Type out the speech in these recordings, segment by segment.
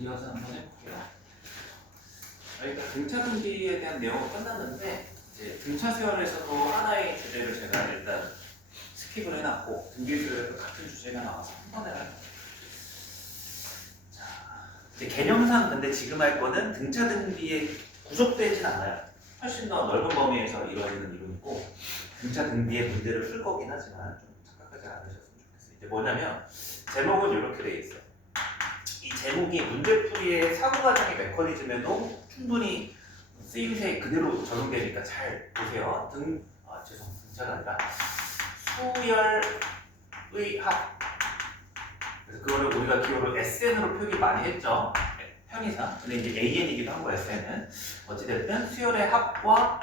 이어서 한번 해볼게요. 일단 등차 등비에 대한 내용은 끝났는데 이제 등차 수열에서도 하나의 주제를 제가 일단 스킵을 해놨고 등비 수열에도 같은 주제가 나와서 한 번에 할게요. 자, 이제 개념상 근데 지금 할 거는 등차 등비에 구속되진 않아요. 훨씬 더 넓은 범위에서 이루어지는 이론이고 등차 등비의 문제를 풀 거긴 하지만 좀 착각하지 않으셨으면 좋겠어요. 이제 뭐냐면 제목은 이렇게 돼 있어요. 이 제목이 문제풀이의 사고과정의 메커니즘에도 충분히 쓰임새 그대로 적용되니까 잘 보세요. 등차가 아니라 수열의 합. 그래서 그거를 우리가 기호로 SN으로 표기 많이 했죠. 편의상. 근데 이제 AN이기도 하고 SN은 어찌됐든 수열의 합과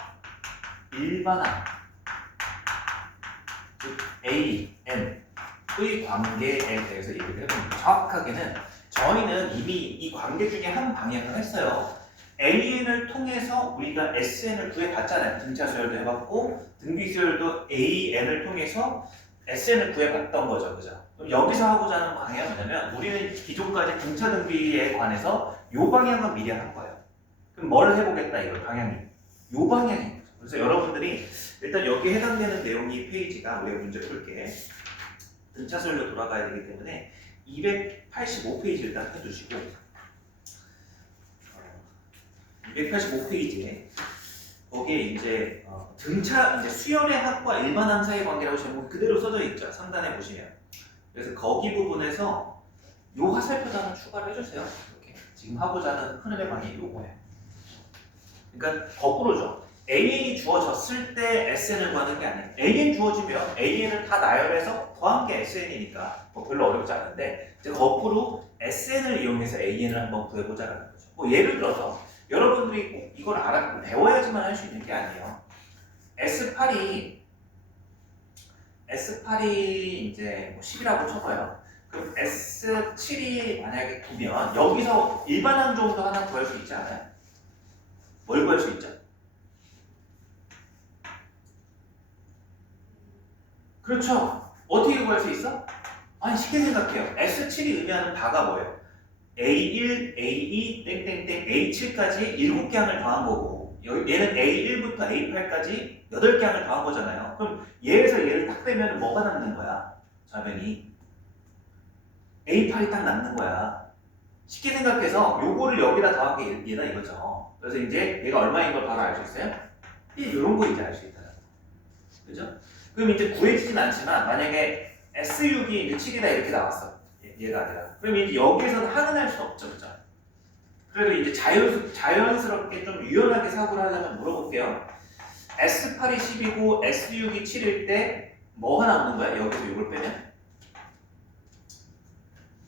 일반항, 즉 AN의 관계에 대해서 얘기를 해봅니다. 정확하게는 저희는 이미 이 관계 중에 한 방향을 했어요. AN을 통해서 우리가 SN을 구해봤잖아요. 등차 수열도 해봤고 등비 수열도 AN을 통해서 SN을 구해봤던 거죠. 그죠? 그럼 여기서 하고자 하는 방향은 뭐냐면 우리는 기존까지 등차 등비에 관해서 이 방향은 미리 한 거예요. 그럼 뭘 해보겠다 이거 방향이. 이 방향인 거죠. 그래서 여러분들이 일단 여기에 해당되는 내용이 페이지가 우리가 문제 풀게 등차 수열로 돌아가야 되기 때문에 285페이지 일단 해두시고 285페이지에 거기에 이제 등차 이제 수열의 합과 일반항 사이 관계라고 제목이 그대로 써져 있죠. 상단에 보시면. 그래서 거기 부분에서 요 화살표 단어 추가를 해주세요. 이렇게 지금 하고자 하는 흐름의 방향이 요거예요. 그러니까 거꾸로죠. AN이 주어졌을 때 SN을 구하는 게 아니에요. AN 주어지면 AN을 다 나열해서 더한 게 SN이니까 뭐 별로 어렵지 않은데 이제 거꾸로 SN을 이용해서 AN을 한번 구해보자라는 거죠. 뭐 예를 들어서 여러분들이 꼭 이걸 알아 배워야지만 할 수 있는 게 아니에요. S8이 이제 뭐 10이라고 쳐봐요. 그럼 S7이 만약에 두면 여기서 일반항 정도 하나 구할 수 있지 않아요? 뭘 구할 수 있죠? 그렇죠. 어떻게 구할 수 있어? 아니 쉽게 생각해요. S7이 의미하는 바가 뭐예요? A1, A2, 땡땡땡, A7까지 7개 항을 더한 거고 얘는 A1부터 A8까지 8개 항을 더한 거잖아요. 그럼 얘에서 얘를 딱 빼면 뭐가 남는 거야? 좌변이 A8이 딱 남는 거야. 쉽게 생각해서 요거를 여기다 더한 게 얘다 이거죠. 그래서 이제 얘가 얼마인 걸 바로 알 수 있어요? 이런 거 이제 알 수 있다는 거. 그죠? 그럼 이제 구해지진 않지만 만약에 S6이 이제 7이다 이렇게 나왔어. 얘가 아니라. 그럼 이제 여기에서는 항은할 수 없죠. 그죠? 그래도 이제 자연스럽게 좀 유연하게 사고를 하려면 물어볼게요. S8이 10이고 S6이 7일 때 뭐가 남는 거야? 여기서 이걸 빼면?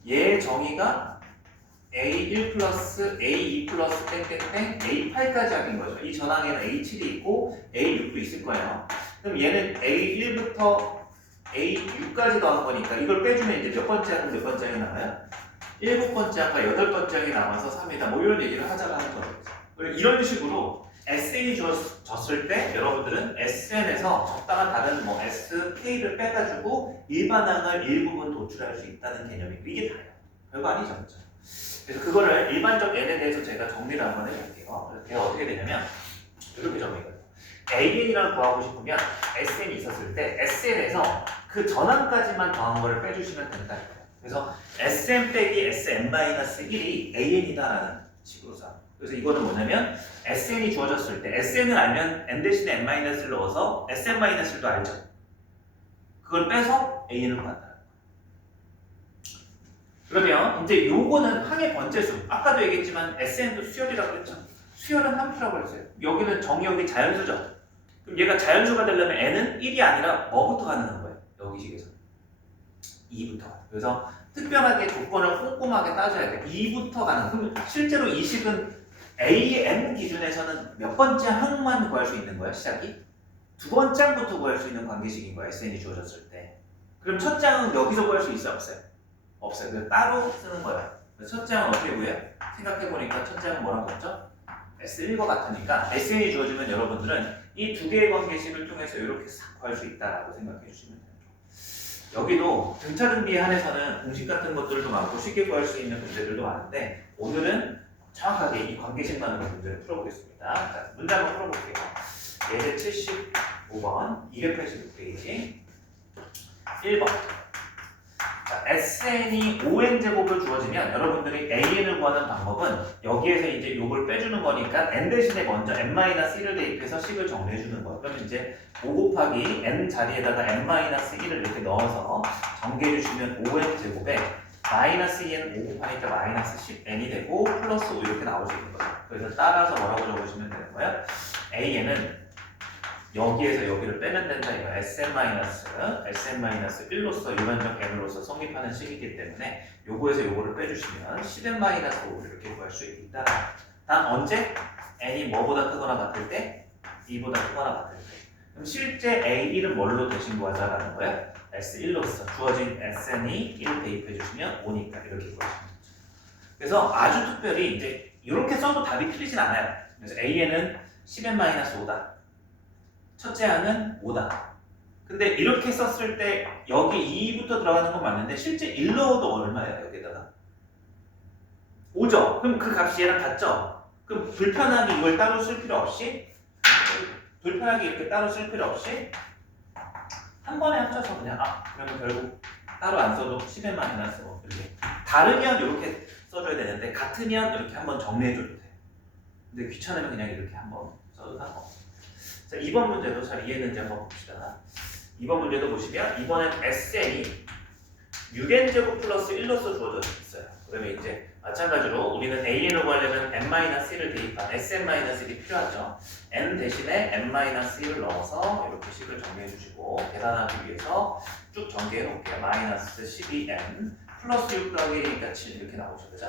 얘 정의가 A1 플러스 A2 플러스 땡땡땡 A8까지 합인 거죠. 이 전항에는 A7이 있고 A6도 있을 거예요. 그럼 얘는 A1부터 A6까지 더한 거니까 이걸 빼주면 이제 몇 번째 항은 몇 번째 항이 남아요? 7번째 항과 8번째 항이 남아서 3이다. 뭐 이런 얘기를 하자고 하는 거죠. 이런 식으로 SN이 주어졌을 때 여러분들은 SN에서 적당한 다른 뭐 SK를 빼가지고 일반항을 일부분 도출할 수 있다는 개념이고 이게 다예요. 별거 아니죠. 그렇죠? 그래서 그거를 일반적 N에 대해서 제가 정리를 한번 해볼게요. 그래서 걔가 어떻게 되냐면 이렇게 정리해요. AN이랑 구하고 싶으면 SN이 있었을 때 SN에서 그 전항까지만 더한 거를 빼주시면 된다. 그래서 SN 빼기 SN-1이 AN이다라는 식으로 써. 그래서 이거는 뭐냐면 SN이 주어졌을 때 SN을 알면 N 대신에 N-을 넣어서 SN-도 알죠. 그걸 빼서 AN을 구한다. 그러면 이제 요거는 항의 번째수. 아까도 얘기했지만 SN도 수열이라고 했죠. 수열은 함수라고 했어요. 여기는 정의역이 자연수죠. 그럼 얘가 자연수가 되려면 n은 1이 아니라 뭐부터 가능한 거예요? 여기 식에서 2부터. 그래서 특별하게 조건을 꼼꼼하게 따져야 돼. 2부터 가능. 그럼 실제로 이 식은 AN 기준에서는 몇 번째 항만 구할 수 있는 거야? 시작이? 두 번째 항부터 구할 수 있는 관계식인 거야. SN이 주어졌을 때. 그럼 첫 장은 여기서 구할 수 있어요? 없어요? 없어요. 그래서 따로 쓰는 거야. 첫 장은 어떻게 구해요? 생각해보니까 첫 장은 뭐라고 했죠? S1과 같으니까 SN이 주어지면 여러분들은 이 두 개의 관계식을 통해서 이렇게 싹 구할 수 있다라고 생각해 주시면 돼요. 여기도 등차등비에 한해서는 공식 같은 것들도 많고 쉽게 구할 수 있는 문제들도 많은데 오늘은 정확하게 이 관계식만으로 문제를 풀어보겠습니다. 자, 문제 한번 풀어볼게요. 예제 75번 286페이지 1번. 자, SN이 5n제곱을 주어지면 여러분들이 AN을 구하는 방법은 여기에서 이제 요걸 빼주는 거니까 n 대신에 먼저 n-1을 대입해서 식을 정리해주는 거예요. 그러면 이제 5 곱하기 n 자리에다가 n-1을 이렇게 넣어서 정리해주시면 5n제곱에 마이너스 2n 5 곱하니까 마이너스 10n이 되고 플러스 5 이렇게 나올 수 있는 거죠. 그래서 따라서 뭐라고 적으시면 되는 거예요? AN은 여기에서 여기를 빼면 된다 이거 Sn-1로서 일반적 n으로서 성립하는 식이기 때문에 요거에서 요거를 빼주시면 10n-5를 이렇게 구할 수 있다. 단 언제? n이 뭐보다 크거나 같을 때? 2보다 크거나 같을 때. 그럼 실제 A1은 뭘로 대신 구하자라는 거야? S1로서 주어진 Sn이 1을 대입해 주시면 5니까 이렇게 구하시면 되죠. 그래서 아주 특별히 이제 이렇게 써도 답이 틀리진 않아요. 그래서 AN은 10n-5다. 첫째 항은 5다. 근데 이렇게 썼을 때 여기 2부터 들어가는 건 맞는데 실제 1 넣어도 얼마예요? 여기다가 5죠? 그럼 그 값이 얘랑 같죠? 그럼 불편하게 이걸 따로 쓸 필요 없이 불편하게 이렇게 따로 쓸 필요 없이 한 번에 합쳐서 그냥 그러면 결국 따로 안 써도 10n-5 이렇게 다르면 이렇게 써줘야 되는데 같으면 이렇게 한번 정리해줘도 돼요. 근데 귀찮으면 그냥 이렇게 한번 써도 상관없어요. 자, 2번 문제도 잘 이해했는지 한번 봅시다. 2번 문제도 보시면 이번엔 SN이 6n제곱 플러스 1로서 주어져 있어요. 그러면 이제 마찬가지로 우리는 AN을 구하려면 n-1을 대입한 Sn-1이 필요하죠. n 대신에 n-1을 넣어서 이렇게 식을 정리해 주시고 계산하기 위해서 쭉 전개해 놓을게요. 마이너스 12n 플러스 6 더하기 1이니까 7 이렇게 나오죠. 그죠?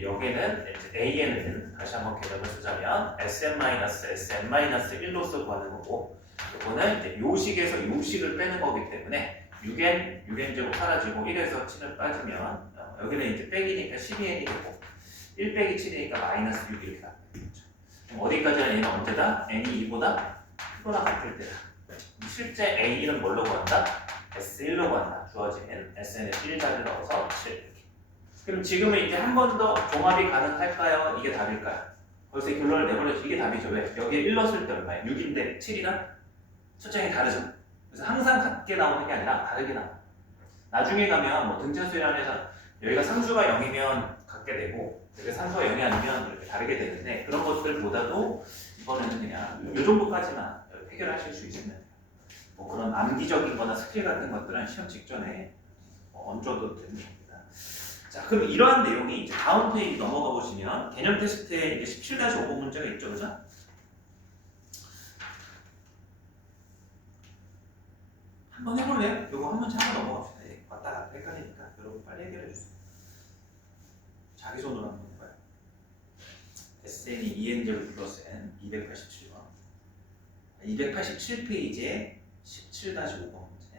여기에는 AN은 다시 한번 개념을 쓰자면 Sn-1로서 구하는 거고 이거는 이제 요식에서 요식을 빼는 거기 때문에 6n제곱 사라지고 1에서 7을 빠지면 여기는 이제 빼기니까 12n이 되고 1 빼기 7이니까 마이너스 6 이렇게 나옵니다. 그럼 어디까지나 얘는 언제다? n이 2보다 크거나 같을 때다. 실제 A1은 뭘로 구한다? S1로 구한다. 주어진 Sn에 1자를 넣어서 7 그럼 지금은 이제 한 번 더 종합이 가능할까요? 이게 답일까요? 벌써 결론을 내버려서 이게 답이죠. 왜? 여기에 1 넣었을 때 얼마예요? 6인데 7이랑 첫장이 다르죠. 그래서 항상 같게 나오는 게 아니라 다르게 나와요. 나중에 가면 뭐 등차수열안에서 여기가 상수가 0이면 같게 되고 여기가 상수가 0이 아니면 이렇게 다르게 되는데 그런 것들보다도 이번에는 그냥 이 정도까지만 해결하실 수 있으면 돼요. 뭐 그런 암기적인 거나 스킬 같은 것들은 시험 직전에 얹어도 됩니다. 자, 그럼 이러한 내용이 이제 다음 페이지 넘어가 보시면 개념 테스트에 이제 17-5번 문제가 있죠, 그죠? 한번 해볼래요? 이거 한 문제 한번 넘어갑시다. 왔다 갔다 헷갈리니까 여러분 빨리 해결해 주세요. 자기 손으로 한번 해봐요. SN이 2n제곱 플러스 n 287번 287페이지에 17-5번 문제.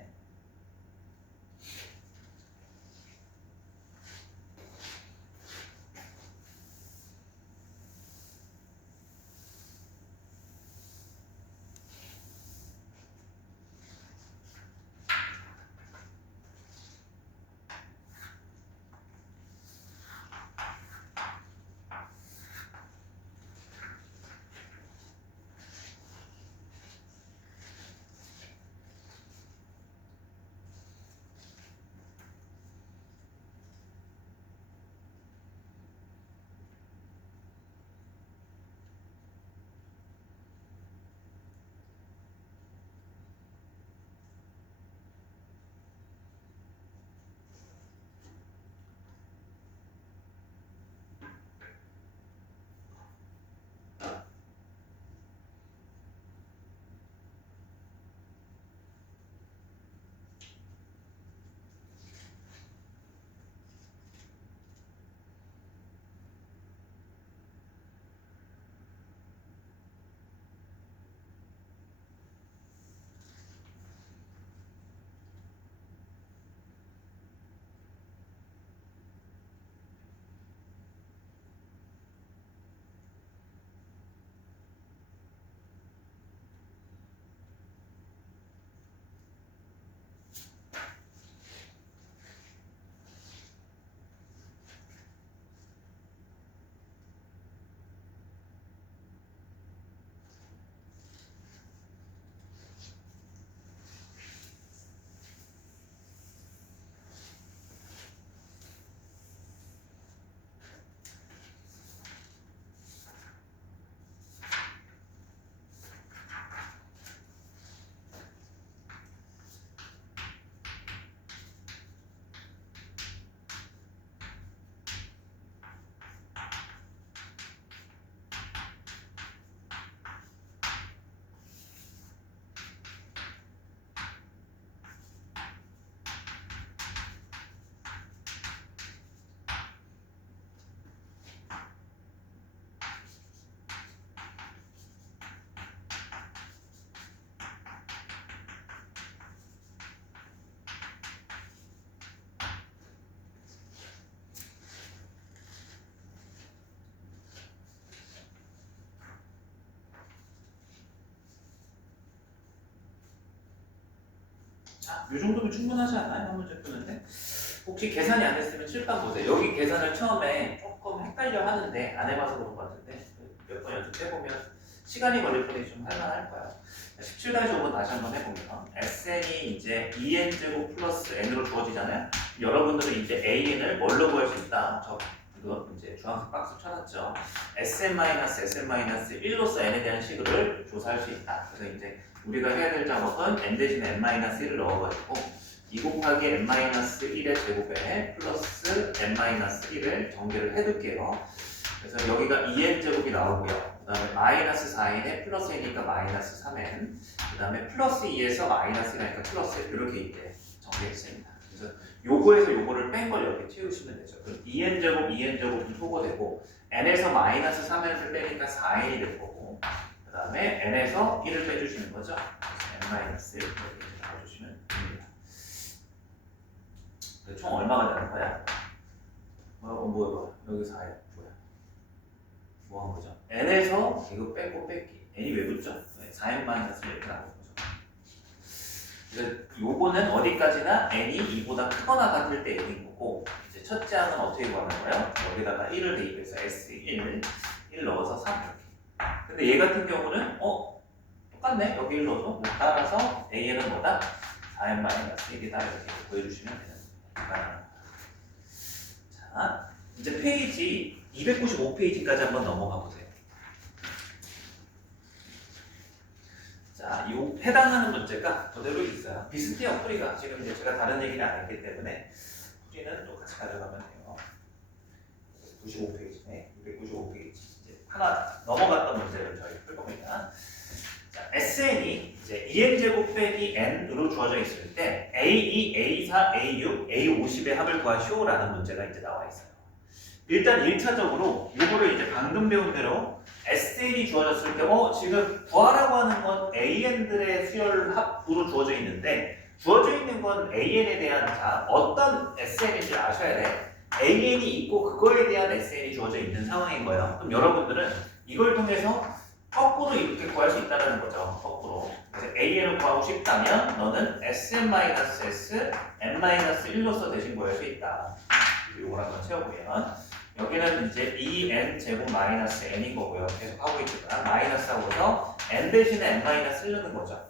자, 이 정도면 충분하지 않아요? 한 문제 푸는데? 혹시 계산이 안 됐으면 칠판 보세요. 여기 계산을 처음에 조금 헷갈려 하는데 안 해봐서 그런 것 같은데 몇 번 연습해보면 시간이 걸릴 뿐이 좀 할만할 거야. 17-5번 다시 한번 해보면 SN이 이제 2n제곱 플러스 n으로 주어지잖아요. 여러분들은 이제 AN을 뭘로 구할 수 있다? 이거 이제 주황색 박스 쳐놨죠. SN-1로서 n에 대한 식을 조사할 수 있다. 그래서 이제 우리가 해야 될 작업은 n 대신에 n-1을 넣어가지고 2 곱하기 n-1의 제곱에 플러스 n-1을 전개를 해둘게요. 그래서 여기가 2n제곱이 나오고요. 그 다음에 마이너스 4n에 플러스 n이니까 마이너스 3n, 그 다음에 플러스 2에서 마이너스 1이니까 플러스 1 이렇게 이제 정리했습니다. 그래서 요거에서 요거를 뺀 걸 이렇게 채우시면 되죠. 그럼 2n제곱, 2n제곱은 소거되고 n에서 마이너스 3n을 빼니까 4n이 될 거고, 그 다음에 n에서 1을 빼주시는 거죠. 그래서 n-1 이렇게 넣어주시면 됩니다. 총 얼마가 되는 거야? 뭐야? 여기 4야. 뭐 한 거죠? n에서 이거 빼고 뺐기. n이 왜 붙죠? 4n-1 이렇게 나오는 거죠. 그래서 요거는 어디까지나 n이 2보다 크거나 같을 때 n인 거고, 이제 첫째 항은 어떻게 구하는 거예요? 여기다가 1을 대입해서 s1, 1 넣어서 3 이렇게. 근데 얘 같은 경우는 똑같네. 여기 1 넣어서 뭐 따라서 a는 뭐다? 4n-1이다 이렇게 보여주시면 되는 거예요. 자, 이제 페이지 295페이지까지 한번 넘어가 보세요. 자, 이 해당하는 문제가 그대로 있어요. 비슷해요, 풀이가. 지금 이제 제가 다른 얘기를 안 했기 때문에 풀이는 또 같이 가져가면 돼요. 95페이지네, 295페이지. 이제 하나 넘어갔던 문제를 저희 풀 겁니다. 자, SN이 이제 2n제곱 빼기 n으로 주어져 있을 때 A2, A4, A6, A50의 합을 구하시오라는 문제가 이제 나와 있어요. 일단 1차적으로 이거를 이제 방금 배운 대로 SN이 주어졌을 때 지금 구하라고 하는 건 AN들의 수열 합으로 주어져 있는데 주어져 있는 건 AN에 대한 어떤 SN인지 아셔야 돼. AN이 있고 그거에 대한 SN이 주어져 있는 상황인 거예요. 그럼 여러분들은 이걸 통해서 거꾸로 이렇게 구할 수 있다는 거죠. 거꾸로. 그래서 AN을 구하고 싶다면 너는 SN-S, N-1로서 대신 구할 수 있다. 이걸 한번 채워보면 여기는 이제 2n 제곱 마이너스 n인 거고요. 계속 하고 있지만 마이너스 하고서 n 대신에 n-1 넣는 거죠.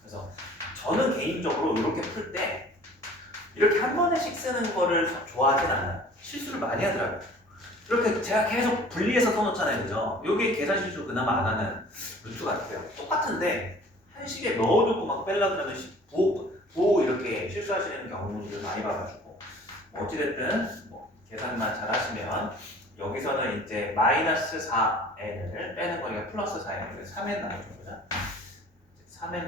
그래서 저는 개인적으로 이렇게 풀 때 이렇게 한 번에씩 쓰는 거를 좋아하진 않아요. 실수를 많이 하더라고요. 이렇게 제가 계속 분리해서 써놓잖아요. 그죠? 이게 계산 실수 그나마 안 하는 루트 같아요. 똑같은데 한식에 넣어두고 막 빼려고 하면 부호 이렇게 실수하시는 경우를 많이 봐가지고 어찌됐든 계산만 잘 하시면 여기서는 이제 마이너스 4n을 빼는 거니까 플러스 4n, 그래서 3n 나오죠. 그죠? 3n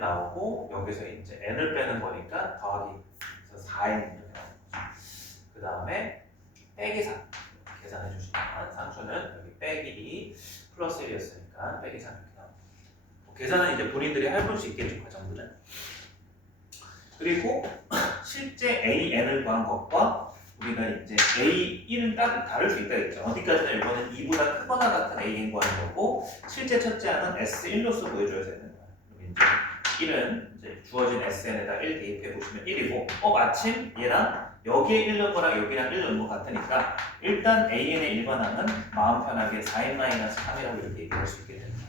나오고 여기서 이제 n을 빼는 거니까 더하기 그래서 4n 이렇게 나오는 거죠. 그 다음에 빼기 3 계산해 주시면 상수는 여기 빼기 2 플러스 1이었으니까 빼기 3 이렇게 나옵니다. 계산은 이제 본인들이 해볼 수 있겠죠, 과정들은. 그리고 실제 AN을 구한 것과 우리가 이제 A1은 다를 수 있다 했죠. 어디까지나 이거는 2보다 크거나 같은 AN 구하는 거고 실제 첫째 항은 S1로서 보여줘야 되는 거예요. 그럼 이제 1은 이제 주어진 SN에다 1 대입해 보시면 1이고 마침 얘랑 여기에 1 넣은 거랑 여기랑 1 넣은 거 같으니까 일단 AN의 일반항은 마음 편하게 4n-3이라고 이렇게 얘기할 수 있게 됩니다.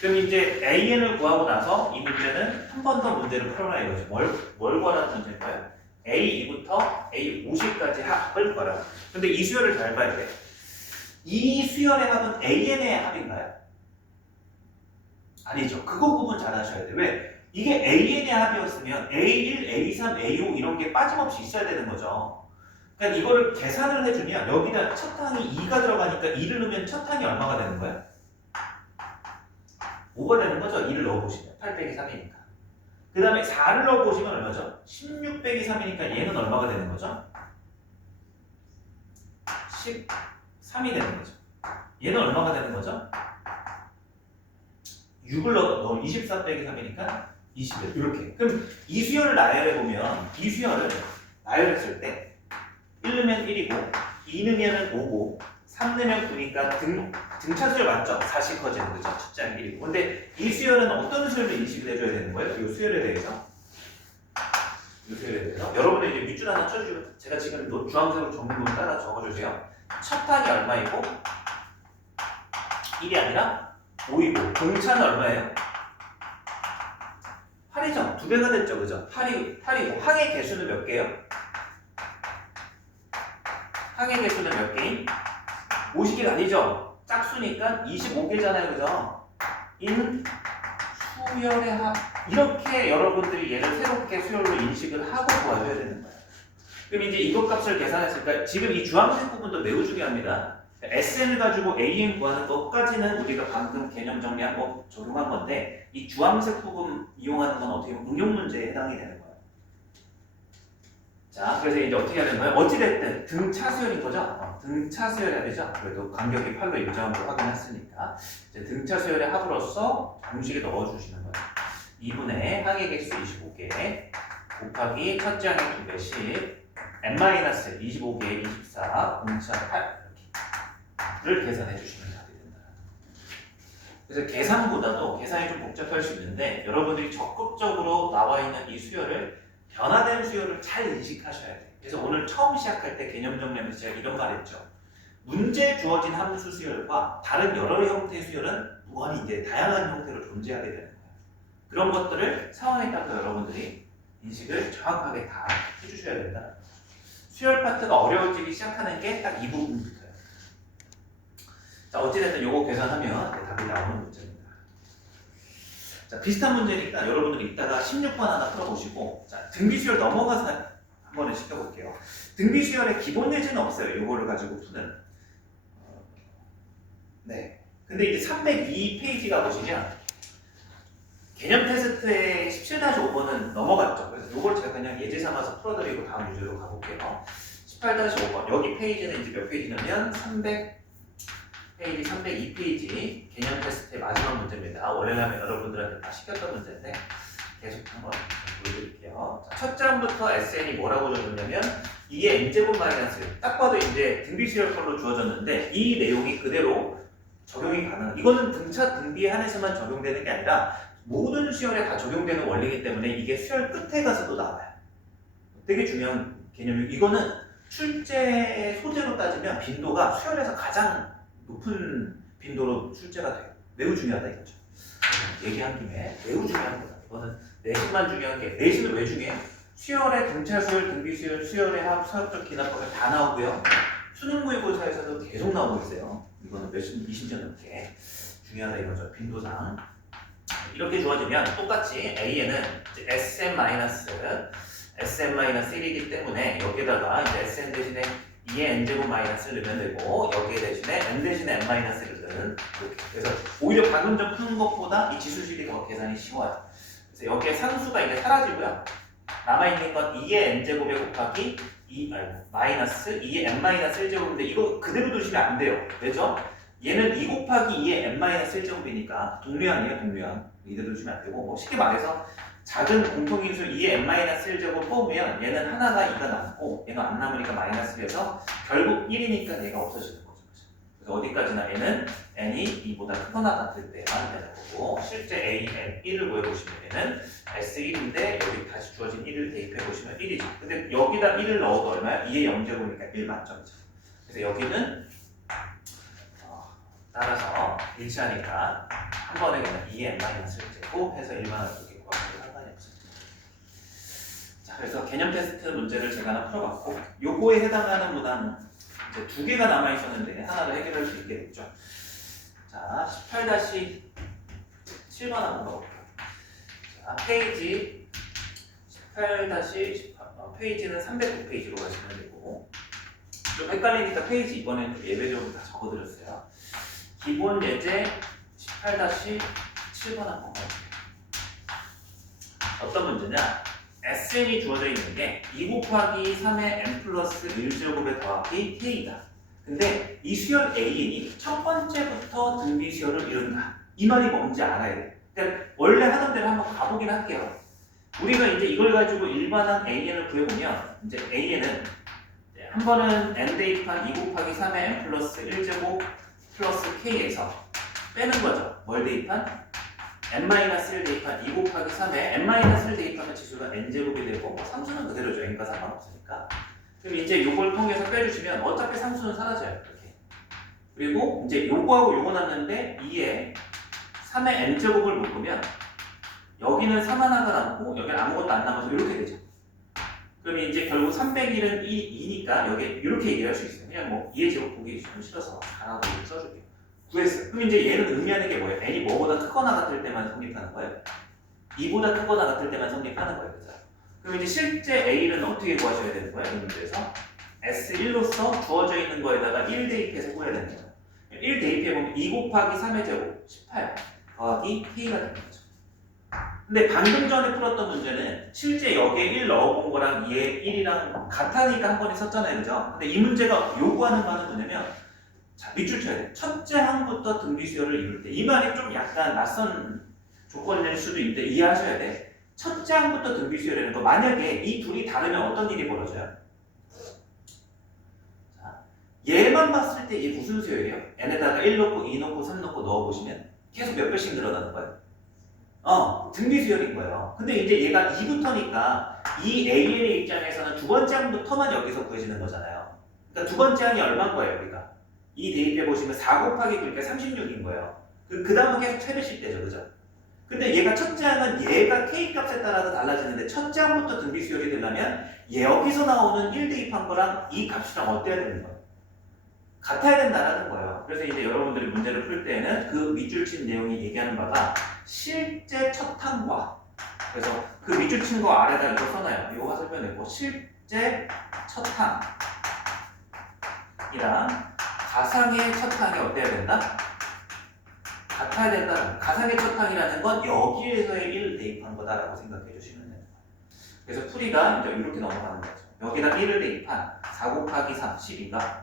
그럼 이제 AN을 구하고 나서 이 문제는 한 번 더 문제를 풀어라 이거죠. 뭘 구하라는 문제일까요? A2부터 A50까지 합을 구하라. 근데 이 수열을 잘 봐야 돼. 이 수열의 합은 AN의 합인가요? 아니죠. 그거 구분 잘 하셔야 돼. 왜? 이게 AN의 합이었으면 A1, A3, A5 이런 게 빠짐없이 있어야 되는 거죠. 그러니까 이거를 계산을 해주면 여기다 첫 항이 2가 들어가니까 2를 넣으면 첫 항이 얼마가 되는 거야? 5가 되는 거죠. 2를 넣어보시면 8 빼기 3이니까. 그 다음에 4를 넣어보시면 얼마죠? 16 빼기 3이니까 얘는 얼마가 되는 거죠? 13이 되는 거죠. 얘는 얼마가 되는 거죠? 6을 넣어 24 빼기 3이니까 21 이렇게. 그럼 이 수열을 나열해보면 이 수열을 나열했을 때 1 넣으면 1이고 2 넣으면 5고 3 넣으면 9니까 등차 수열 맞죠? 4씩 커지는 거죠. 첫째 1이고. 근데 이 수열은 어떤 수열로 인식을 해줘야 되는 거예요? 이 수열에 대해서. 이 수열에 대해서. 여러분들 이제 밑줄 하나 쳐주시고 제가 지금 주황색으로 적는 거 따라 적어주세요. 첫 항이 얼마이고 1이 아니라 5이고 등차는 얼마예요? 8이죠. 2배가 됐죠. 그죠? 8이고 항의 개수는 몇 개예요? 항의 개수는 몇 개인? 50개가 아니죠. 짝수니까 25개잖아요. 그죠? 인 수열의 합. 이렇게 여러분들이 얘를 새롭게 수열로 인식을 하고 도와줘야 되는 거예요. 그럼 이제 이것 값을 계산했으니까 지금 이 주황색 부분도 매우 중요합니다. SN을 가지고 AN 구하는 것까지는 우리가 방금 개념 정리한 거 적용한 건데 이 주황색 부분 이용하는 건 어떻게 보면 응용 문제에 해당이 되는 거예요. 자, 그래서 이제 어떻게 해야 되는 거예요? 어찌됐든 등차 수열인 거죠? 등차 수열해야 되죠? 그래도 간격이 8로 일정한 걸 확인했으니까 이제 등차 수열의 합으로서 공식에 넣어주시는 거예요. 2분의 항의 개수 25개 곱하기 첫째 항의 2배씩 n-25개의 24 공차 8 이렇게를 계산해 주시면 답이 된다. 그래서 계산보다도 계산이 좀 복잡할 수 있는데 여러분들이 적극적으로 나와 있는 이 수열을 변화된 수열을 잘 인식하셔야 돼요. 그래서 오늘 처음 시작할 때 개념 정리하면서 제가 이런 말 했죠. 문제에 주어진 함수 수열과 다른 여러 형태의 수열은 무한히 이제 다양한 형태로 존재하게 되는 거예요. 그런 것들을 상황에 따라서 여러분들이 인식을 정확하게 다 해주셔야 된다. 수열 파트가 어려워지기 시작하는 게 딱 이 부분부터예요. 자, 어찌됐든 요거 계산하면 답이 나오는 문제입니다. 자, 비슷한 문제니까 여러분들 이따가 16번 하나 풀어보시고 자, 등비수열 넘어가서 한 번에 시켜볼게요. 등비수열의 기본 예제는 없어요. 요거를 가지고 푸는. 네. 근데 이제 302페이지가 보시면 개념 테스트의 17-5번은 넘어갔죠. 그래서 요걸 제가 그냥 예제 삼아서 풀어드리고 다음 유제로 가볼게요. 18-5번 여기 페이지는 이제 몇 페이지냐면 300페이지, 302페이지 개념 테스트의 마지막 문제입니다. 원래라면 여러분들한테 다 시켰던 문제인데 계속 한번 보여드릴게요. 자, 첫 장부터 SN이 뭐라고 적었냐면 이게 n제곱 마이너스 딱 봐도 이제 등비수열설로 주어졌는데 이 내용이 그대로 적용이 가능한 이거는 등차 등비에 한해서만 적용되는 게 아니라 모든 수열에 다 적용되는 원리이기 때문에 이게 수열 끝에 가서도 나와요. 되게 중요한 개념이에요. 이거는 출제 소재로 따지면 빈도가 수열에서 가장 높은 빈도로 출제가 돼요. 매우 중요하다 이거죠. 얘기한 김에 매우 중요한 거다. 이거는 내신만 중요한 게 내신은 왜 중요해요? 수열의 등차 수열, 등비 수열, 수열의 합, 수학적 기납법에 다 나오고요. 수능 모의고사에서도 계속 나오고 있어요. 이거는 몇십 20년 넘게 중요하다 이거죠. 빈도상 이렇게 주어지면 똑같이 A에는 Sn-1이기 때문에 여기다가 이제 Sn 대신에 2의 n제곱 마이너스를 넣으면 되고 여기에 대신에 n 대신에 n-를 넣는 이렇게. 그래서 오히려 방금 전 푸는 것보다 이 지수식이 더 계산이 쉬워요. 그래서 여기에 상수가 이제 사라지고요. 남아있는 건 2의 n제곱에 곱하기 마이너스 2의 n-1제곱인데 이거 그대로 두시면 안 돼요. 왜죠? 얘는 2 곱하기 2의 n-1제곱이니까 동류항이에요. 동류항. 이대로 두시면 안 되고 뭐 쉽게 말해서 작은 공통인수 2의 n-1제곱 뽑으면 얘는 하나가 2가 남고 얘가 안 남으니까 마이너스여서 결국 1이니까 얘가 없어지는 거죠. 그래서 어디까지나 얘는 n이 2보다 크거나 같을 때만 되는 거고 실제 a, n, 1을 구해보시면 얘는 s1인데 여기 다시 주어진 1을 대입해보시면 1이죠. 근데 여기다 1을 넣어도 얼마야? 2의 0제곱이니까 1 만점이죠. 그래서 여기는 따라서 일치하니까 한 번에 그냥 2의 n-1제곱 해서 1만 원 이렇게 구하면 상관이 없습니다. 자, 그래서 개념 테스트 문제를 제가 하나 풀어봤고 요거에 해당하는 문항은 이제 2개가 남아있었는데 하나를 해결할 수 있게 됐죠. 자, 18-7번 한번 가볼게요. 자, 페이지 18-18 페이지는 309페이지로 가시면 되고 좀 헷갈리니까 페이지 이번에는 예배적으로 다 적어드렸어요. 기본 예제 18-7번 한번 가볼게요. 어떤 문제냐? SN이 주어져 있는 게 2 곱하기 3의 n 플러스 1제곱에 더하기 k다. 근데 이 수열 A이 첫 번째부터 등비 수열을 이룬다. 이 말이 뭔지 알아야 돼. 그러니까 원래 하던 대로 한번 가보긴 할게요. 우리가 이제 이걸 가지고 일반한 AN을 구해보면 이제 AN은 한 번은 n 대입한 2 곱하기 3의 n 플러스 1제곱 플러스 K에서 빼는 거죠. 뭘 대입한? n-1 대입한 2 곱하기 3에 n-1 대입하면 지수가 n제곱이 되고 뭐 상수는 그대로죠. n과 상관없으니까. 그럼 이제 요걸 통해서 빼주시면 어차피 상수는 사라져요. 이렇게. 그리고 이제 요거하고 요거 났는데 2에 3의 n제곱을 묶으면 여기는 3 하나가 남고 여기는 아무것도 안 남아서 이렇게 되죠. 그럼 이제 결국 301은 2니까 여기 이렇게 얘기할 수 있어요. 그냥 뭐 2의 제곱 보기 좀 싫어서 가라고 써줄게요. 구했어요. 그럼 이제 얘는 의미하는 게 뭐예요? n이 뭐보다 크거나 같을 때만 성립하는 거예요. 2보다 크거나 같을 때만 성립하는 거예요. 그죠? 그럼 이제 실제 a는 어떻게 구하셔야 되는 거예요? 이 문제에서 S1로서 주어져 있는 거에다가 1 대입해서 구해야 되는 거예요. 1 대입해보면 2 곱하기 3의 제곱 18 더하기 k가 되는 거죠. 근데 방금 전에 풀었던 문제는 실제 여기에 1 넣어본 거랑 얘 1이랑 같으니까 한 번에 썼잖아요. 그죠? 근데 이 문제가 요구하는 바는 뭐냐면 자, 밑줄 쳐야 돼. 첫째 항부터 등비수열을 이룰 때 이 말이 좀 약간 낯선 조건일 수도 있는데 이해하셔야 돼. 첫째 항부터 등비수열이라는 거 만약에 이 둘이 다르면 어떤 일이 벌어져요? 자, 얘만 봤을 때 이게 무슨 수열이에요? n에다가 1 넣고 2 넣고 3 넣고 넣어보시면 계속 몇 배씩 늘어나는 거예요. 등비수열인 거예요. 근데 이제 얘가 2부터니까 이 AN의 입장에서는 두 번째 항부터만 여기서 구해지는 거잖아요. 그러니까 두 번째 항이 얼마인 거예요, 우리가? 2 대입해보시면 4 곱하기 9니까 36인 거예요. 그 다음은 계속 최배씩 되죠, 그죠? 근데 얘가 첫째 항은 얘가 K값에 따라서 달라지는데 첫째 항부터 등비수열이 되려면 여기서 나오는 1 대입한 거랑 이 값이랑 어때야 되는 거예요? 같아야 된다라는 거예요. 그래서 이제 여러분들이 문제를 풀 때에는 그 밑줄 친 내용이 얘기하는 바가 실제 첫 항과 그래서 그 밑줄 친 거 아래다 이거 써놔요. 이거 화살표 내고 실제 첫 항이랑 가상의 첫 항이 어때야 된다? 같아야 된다. 가상의 첫 항이라는 건 여기에서의 1을 대입한 거다라고 생각해 주시면 됩니다. 그래서 풀이가 이제 이렇게 넘어가는 거죠. 여기다 1을 대입한 4 곱하기 3, 12가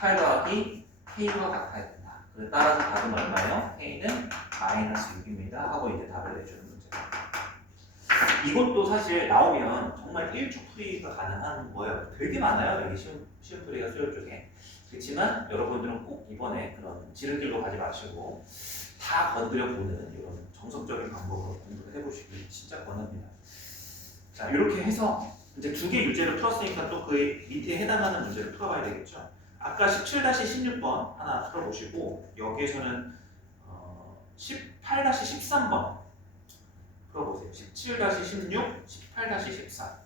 18 더하기 K와 같아야 된다. 그래서 따라서 답은 얼마예요? K는 마이너스 6입니다. 하고 이제 답을 내주는 문제입니다. 이것도 사실 나오면 정말 1초 풀이가 가능한 거예요. 되게 많아요. 여기 시험 풀이가 수요 쪽에. 그렇지만 여러분들은 꼭 이번에 그런 지름길로 가지 마시고 다 건드려 보는 이런 정석적인 방법으로 공부를 해보시길 진짜 권합니다. 자, 이렇게 해서 이제 두 개 유제를 풀었으니까 또 그 밑에 해당하는 문제를 풀어봐야 되겠죠. 아까 17-16번 하나 풀어보시고 여기에서는 18-13번 풀어보세요. 17-16, 18-14.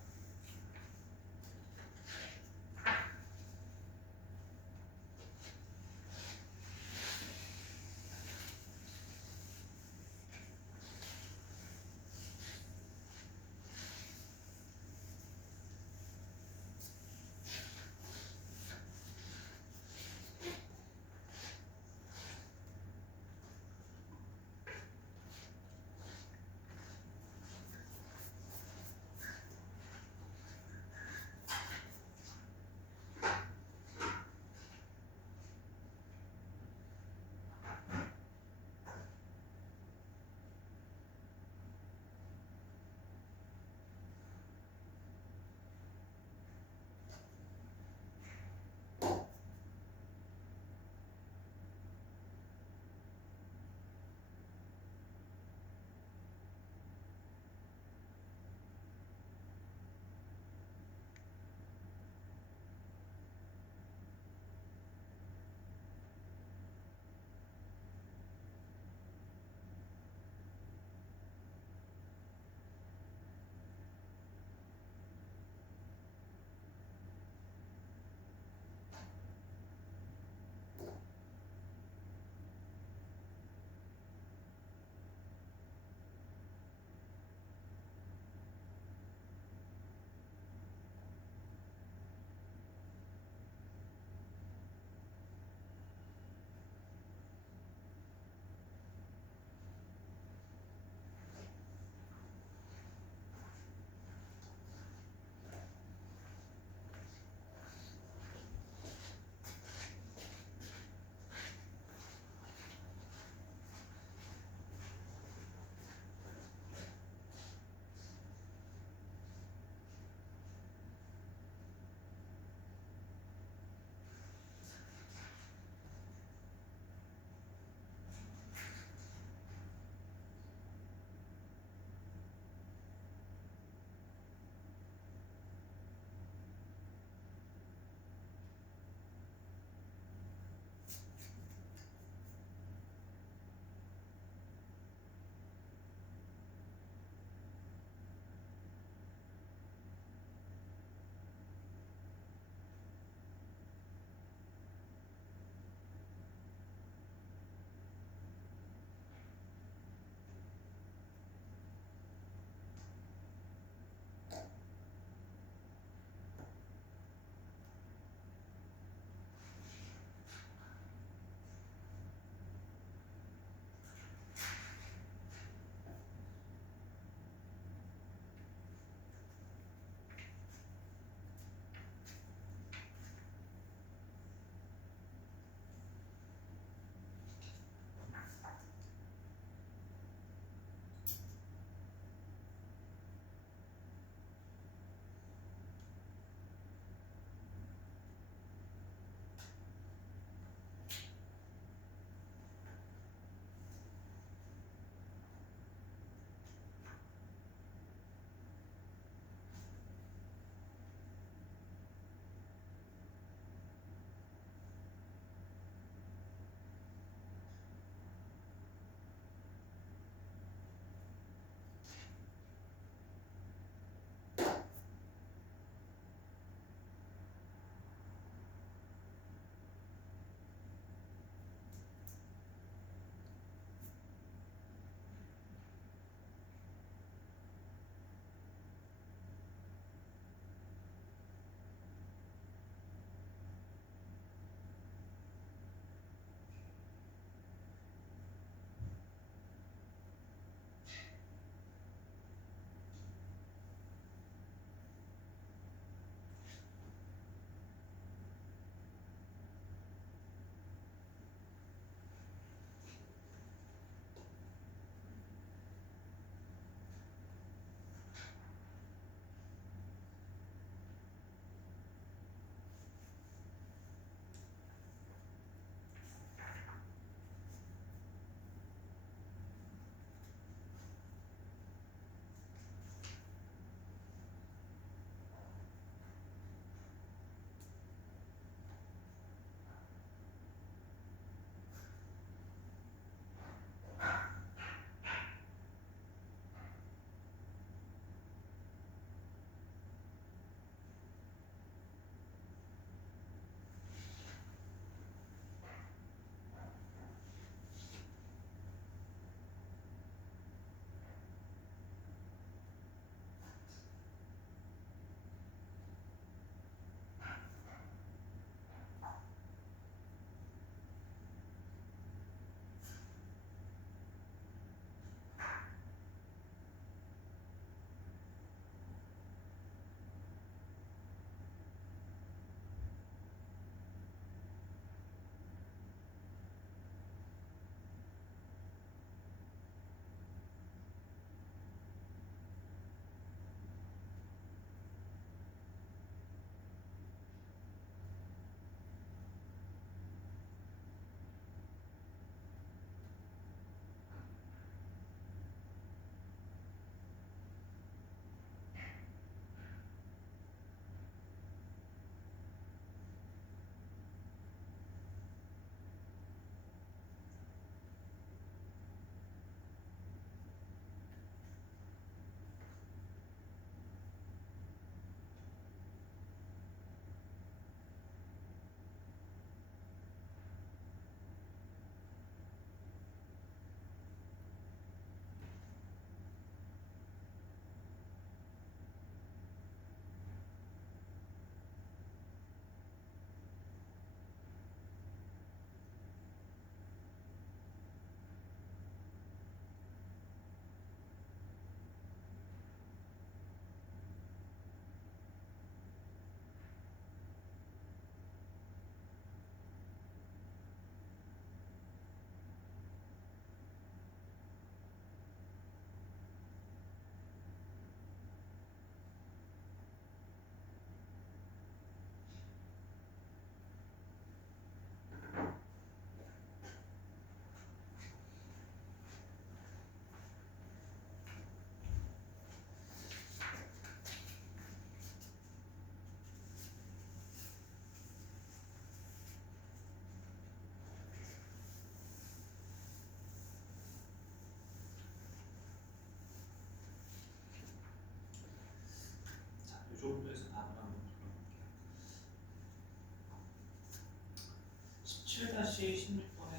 17-16번에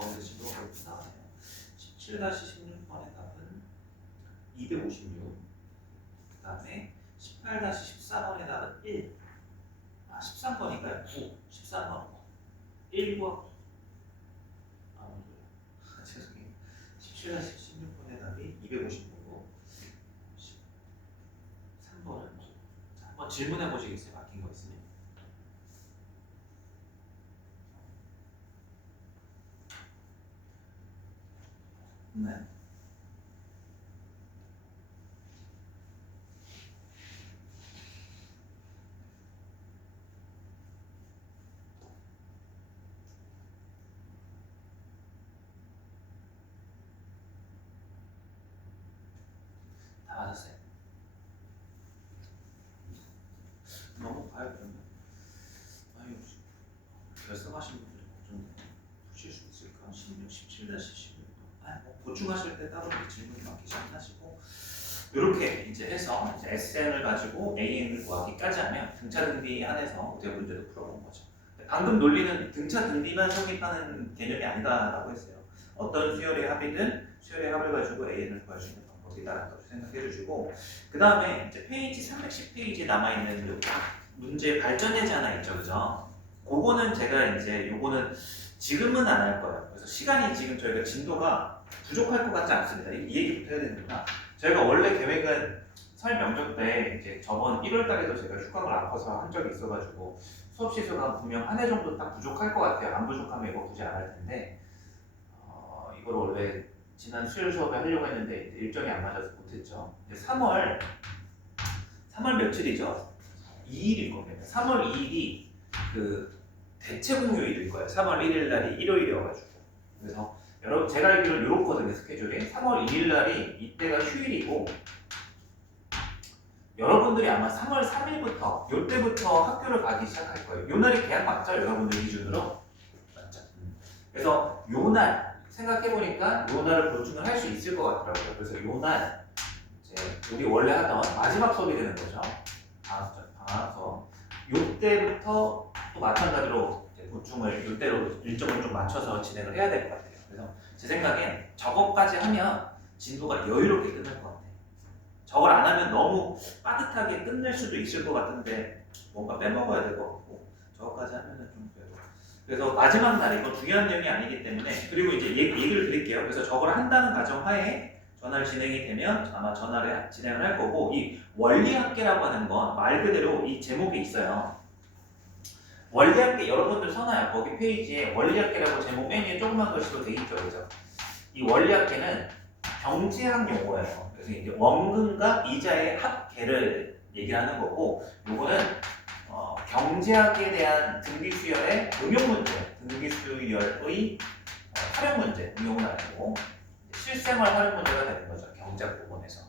근데 진도가 그렇게 나와요. 17-16번의 답은 256. 그 다음에 18-14번의 답은 1. 13번이니까요. 9. 13번 1 구하고. 죄송해요. 17-16번의 답이 256고 3번은 한번 질문해 보시겠어요? 바뀐 거 있으면. 네. 다 맞았어요. 넘어가요 그러면. 아유, 결석하신 분들이 걱정돼요. 푸실 수 있을까? 16, 17-16. 보충하실 때 따로 질문이 많기 안 하시고 이렇게 이제 해서 이제 SN을 가지고 AN을 구하기까지 하면 등차 등비 안에서 모델 문제도 풀어본 거죠. 방금 논리는 등차 등비만 성립하는 개념이 아니다라고 했어요. 어떤 수열의 합이든 수열의 합을 가지고 AN을 구할 수 있는 방법이다라는 것을 생각해 주시고 그 다음에 이제 페이지 310페이지에 남아있는 그 문제 발전 예제 하나 있죠, 그죠? 그거는 제가 이제 요거는 지금은 안 할 거예요. 그래서 시간이 지금 저희가 진도가 부족할 것 같지 않습니다. 이 얘기부터 해야 되는구나. 저희가 원래 계획은 설 명절 때 이제 저번 1월 달에도 제가 휴가를 아파서 한 적이 있어가지고 수업 시수가 분명 한 해 정도 딱 부족할 것 같아요. 안 부족하면 이거 굳이 안 할 텐데 이걸 원래 지난 수요일 수업에 하려고 했는데 일정이 안 맞아서 못했죠. 이제 3월 며칠이죠? 2일일 겁니다. 3월 2일이 그 대체 공휴일일 거예요. 3월 1일 날이 일요일이어가지고. 그래서 여러분 제가 알기로는 이렇거든요. 스케줄이 3월 2일 날이 이때가 휴일이고 여러분들이 아마 3월 3일부터 이때부터 학교를 가기 시작할 거예요. 요 날이 계약 맞죠? 여러분들 기준으로 맞죠? 그래서 요 날 생각해보니까 요 날을 보충을 할 수 있을 것 같더라고요. 그래서 요 날 이제 우리 원래 하던 마지막 수업이 되는 거죠. 방학 수업. 요때부터 또 마찬가지로 보충을 요때로 일정을 좀 맞춰서 진행을 해야 될 것 같아요. 그래서 제 생각엔 저것까지 하면 진도가 여유롭게 끝날 것 같아요. 저걸 안 하면 너무 빠듯하게 끝낼 수도 있을 것 같은데 뭔가 빼먹어야 될 것 같고 저것까지 하면은 좀 그래서 마지막 날 이거 중요한 내용이 아니기 때문에 그리고 이제 얘기를 드릴게요. 그래서 저걸 한다는 가정하에 전화를 진행이 되면 아마 전화를 진행을 할 거고 이 원리학계라고 하는 건 말 그대로 이 제목이 있어요. 원리학계 여러분들 서나요? 거기 페이지에 원리학계라고 제목 맨 위에 조그만 글씨로 돼 있죠, 그죠? 이 원리학계는 경제학 용어예요. 그래서 이제 원금과 이자의 합계를 얘기하는 거고, 요거는 경제학에 대한 등비 수열의 응용 문제, 등비 수열의 활용 문제, 응용은 아니고 실생활 활용 문제가 되는 거죠, 경제학 부분에서.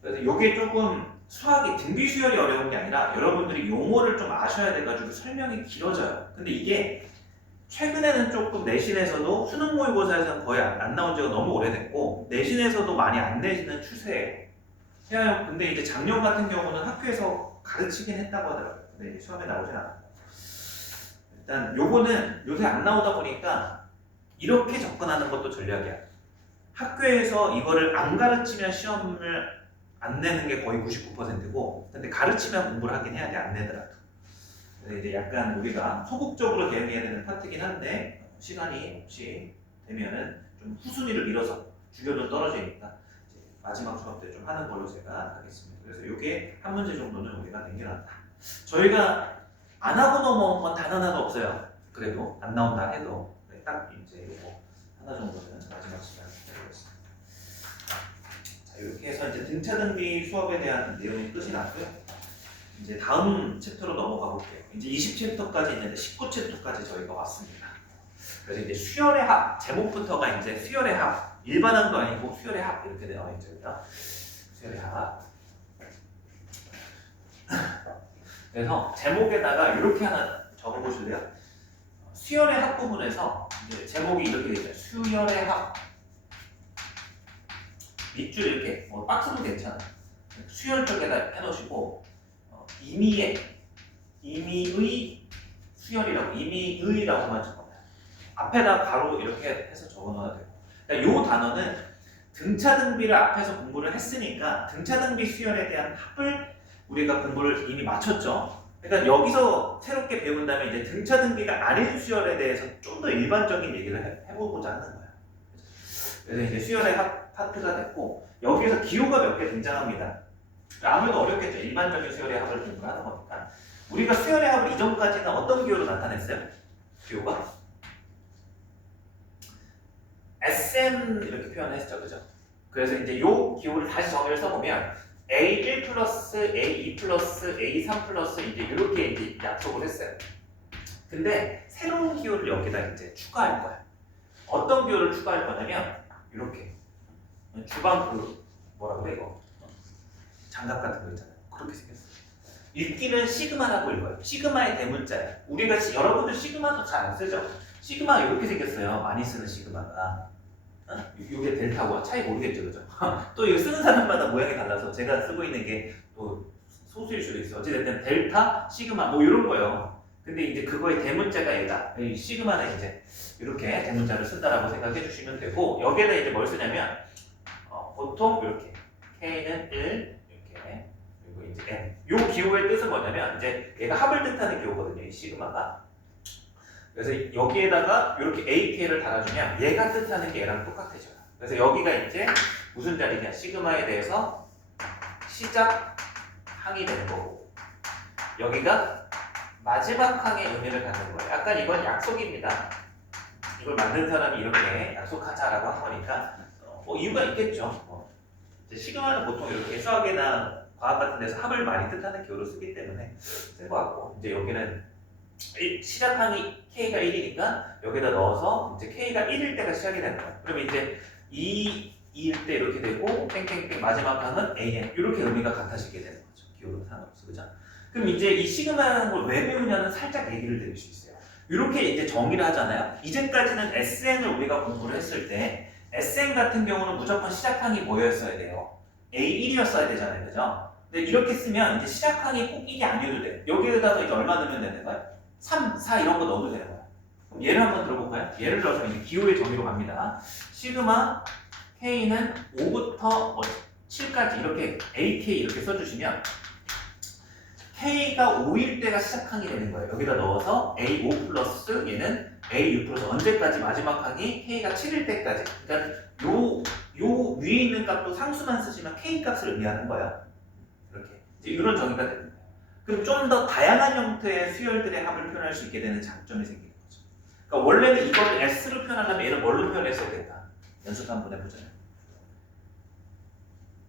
그래서 요게 조금 수학이 등비 수열이 어려운 게 아니라 여러분들이 용어를 좀 아셔야 돼가지고 설명이 길어져요. 근데 이게 최근에는 조금 내신에서도 수능 모의고사에서는 거의 안 나온 지가 너무 오래됐고 내신에서도 많이 안 내시는 추세예요. 근데 이제 작년 같은 경우는 학교에서 가르치긴 했다고 하더라고요. 근데 시험에 나오진 않았고 일단 요거는 요새 안 나오다 보니까 이렇게 접근하는 것도 전략이야. 학교에서 이거를 안 가르치면 시험을 안 내는 게 거의 99%고 근데 가르치면 공부를 하긴 해야 돼, 안 내더라도. 그래서 이제 약간 우리가 소극적으로 대응해야 되는 파트긴 한데 시간이 혹시 되면은 좀 후순위를 밀어서 주교도 떨어지니까 이제 마지막 수업 때 좀 하는 걸로 제가 하겠습니다. 그래서 이게 한 문제 정도는 우리가 남겨놨다. 저희가 안 하고 넘어온 건 단 하나도 없어요. 그래도 안 나온다 해도 딱 이제 이거 하나 정도는 마지막 시간에 해보겠습니다. 자, 이렇게 해서 이제 등차 등비 수업에 대한 내용이 끝이 났고요. 이제 다음 챕터로 넘어가 볼게요. 이제 20챕터까지 있는데 19챕터까지 저희가 왔습니다. 그래서 이제 수열의 합, 제목부터가 이제 수열의 합, 일반항도 아니고 수열의 합 이렇게 되어 있죠. 수열의 합. 그래서 제목에다가 이렇게 하나 적어보실래요? 수열의 합 부분에서 이제 제목이 이렇게 되죠. 수열의 합. 밑줄 이렇게 박스도 괜찮아요. 수열 쪽에다 해놓으시고 임의의 수열이라고 이미 의라고만 적어놔요. 앞에다 가로 이렇게 해서 적어놔도 되고. 그러니까 이 단어는 등차등비를 앞에서 공부를 했으니까 등차등비 수열에 대한 합을 우리가 공부를 이미 마쳤죠. 그러니까 여기서 새롭게 배운다면 이제 등차등비가 아닌 수열에 대해서 좀 더 일반적인 얘기를 해보고자 하는 거예요. 그래서 이제 수열의 합 파트가 됐고 여기에서 기호가 몇 개 등장합니다. 아무래도 어렵겠죠. 일반적인 수열의 합을 공부하는 거니까. 우리가 수열의 합을 이전까지는 어떤 기호로 나타냈어요? 기호가? SM 이렇게 표현했죠. 그죠? 그래서 이제 요 기호를 다시 정의를 써보면 A1 플러스 A2 플러스 A3 플러스 이제 이렇게 이제 약속을 했어요. 근데 새로운 기호를 여기다 이제 추가할 거야. 어떤 기호를 추가할 거냐면 이렇게 주방 그 뭐라 그래 이거 장갑 같은 거 있잖아요. 그렇게 생겼어요. 읽기는 시그마라고 읽어요. 시그마의 대문자예요. 우리가 여러분들 시그마도 잘 안 쓰죠? 시그마가 이렇게 생겼어요. 많이 쓰는 시그마가. 이게 델타고 차이 모르겠죠, 그죠? 또 이거 쓰는 사람마다 모양이 달라서 제가 쓰고 있는 게 또 소수일 수도 있어요. 어쨌든 델타, 시그마 뭐 이런 거예요. 근데 이제 그거의 대문자가 얘다. 이 시그마는 이제 이렇게 대문자를 쓴다라고 생각해 주시면 되고 여기에다 이제 뭘 쓰냐면 보통 이렇게 K는 1 이렇게 그리고 이제 N. 요 기호의 뜻은 뭐냐면 이제 얘가 합을 뜻하는 기호거든요. 이 시그마가. 그래서 여기에다가 이렇게 AK를 달아주면 얘가 뜻하는 게 얘랑 똑같아져요. 그래서 여기가 이제 무슨 자리냐? 시그마에 대해서 시작항이 되는 거고 여기가 마지막 항의 의미를 갖는 거예요. 약간 이건 약속입니다. 이걸 만든 사람이 이렇게 약속하자라고 한 거니까 이유가 있겠죠. 이제 시그마는 보통 이렇게 수학이나 과학 같은 데서 합을 많이 뜻하는 기호로 쓰기 때문에 쓴 것 같고 이제 여기는 시작항이 K가 1이니까 여기다 넣어서 이제 K가 1일 때가 시작이 되는 거예요. 그럼 이제 2일 때 이렇게 되고 땡땡땡 마지막 항은 AN 이렇게 의미가 같아지게 되는 거죠. 기호는 상관없어. 그죠? 그럼 이제 이 시그마라는 걸 왜 배우냐는 살짝 얘기를 드릴 수 있어요. 이렇게 이제 정의를 하잖아요. 이제까지는 SN을 우리가 공부를 했을 때 SN 같은 경우는 무조건 시작항이 뭐였어야 돼요? A1이었어야 되잖아요. 그죠? 근데 이렇게 쓰면 이제 시작항이 꼭 1이 아니어도 돼요. 여기에다가 이제 얼마 넣으면 되는 거예요? 3, 4 이런 거 넣어도 되는 거예요. 그럼 얘를 한번 들어볼까요? 예를 들어서 이제 기호의 정의로 갑니다. 시그마 K는 5부터 7까지 이렇게 AK 이렇게 써주시면 K가 5일 때가 시작항이 되는 거예요. 여기다 넣어서 A5 플러스 얘는 A6 플러스 언제까지 마지막 항이 K가 7일 때까지. 그러니까 요 위에 있는 값도 상수만 쓰시면 K 값을 의미하는 거예요. 이렇게 이제 이런 정의가 됩니다. 그럼 좀 더 다양한 형태의 수열들의 합을 표현할 수 있게 되는 장점이 생기는 거죠. 그러니까 원래는 이거를 S로 표현하려면 얘를 뭘로 표현했어야 될까? 연습 한번 해보자면.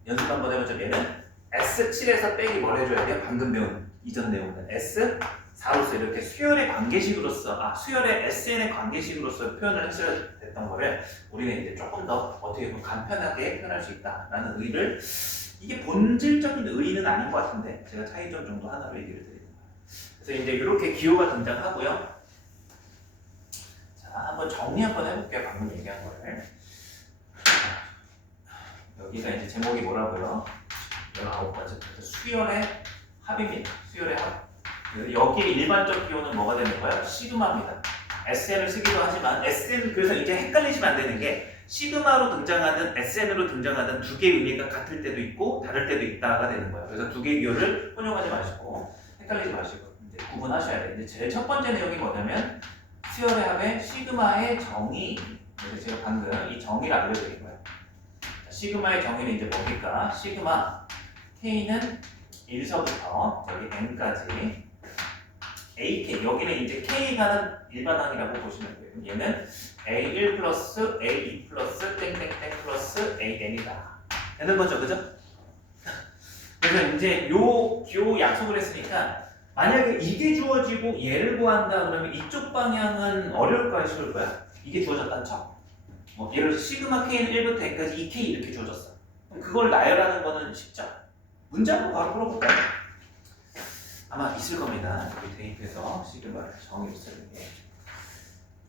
연습 한번 해보자면 얘는 S7에서 빼기 뭘 해줘야 돼요? 방금 배운 이전 내용은 S4로서 이렇게 수열의 관계식으로서 수열의 SN의 관계식으로서 표현을 했어야 됐던 거를 우리는 이제 조금 더 어떻게 보면 간편하게 표현할 수 있다라는 의의를 이게 본질적인 의의는 아닌 것 같은데 제가 차이점 정도 하나로 얘기를 드리는 거예요. 그래서 이제 이렇게 기호가 등장하고요. 자, 한번 정리 한번 해볼게요. 방금 얘기한 거를. 여기가 이제 제목이 뭐라고요? 19번째 수열의 합입니다. 수열의 합. 여기에 일반적 기호는 뭐가 되는 거예요? 시그마입니다. SN을 쓰기도 하지만 SN 그래서 이제 헷갈리시면 안 되는 게 시그마로 등장하는 SN으로 등장하는 두 개의 의미가 같을 때도 있고 다를 때도 있다가 되는 거예요. 그래서 두 개의 기호를 혼용하지 마시고 헷갈리지 마시고 이제 구분하셔야 돼요. 이제 제일 첫 번째 내용이 뭐냐면 수열의 합의 시그마의 정의. 그래서 제가 방금 이 정의를 알려드린 거예요. 시그마의 정의는 이제 뭡니까? 시그마 K는 1서부터 여기 N까지 AK 여기는 이제 K가는 일반항이라고 보시면 돼요. 얘는 A1 플러스 A2 플러스 땡땡땡 플러스 AN이다. 되는 거죠, 그죠? 그래서 이제 요 기호 약속을 했으니까 만약에 이게 주어지고 얘를 구한다 그러면 이쪽 방향은 어려울까요, 쉬울까요? 이게 주어졌다는 척. 예를 들어서 시그마 K는 1부터 N까지 2K 이렇게 주어졌어. 그럼 그걸 나열하는 거는 쉽죠? 문제 한번 바로 풀어볼까요? 아마 있을 겁니다. 여기 대입해서 시그마를 정의를 쓰는 게.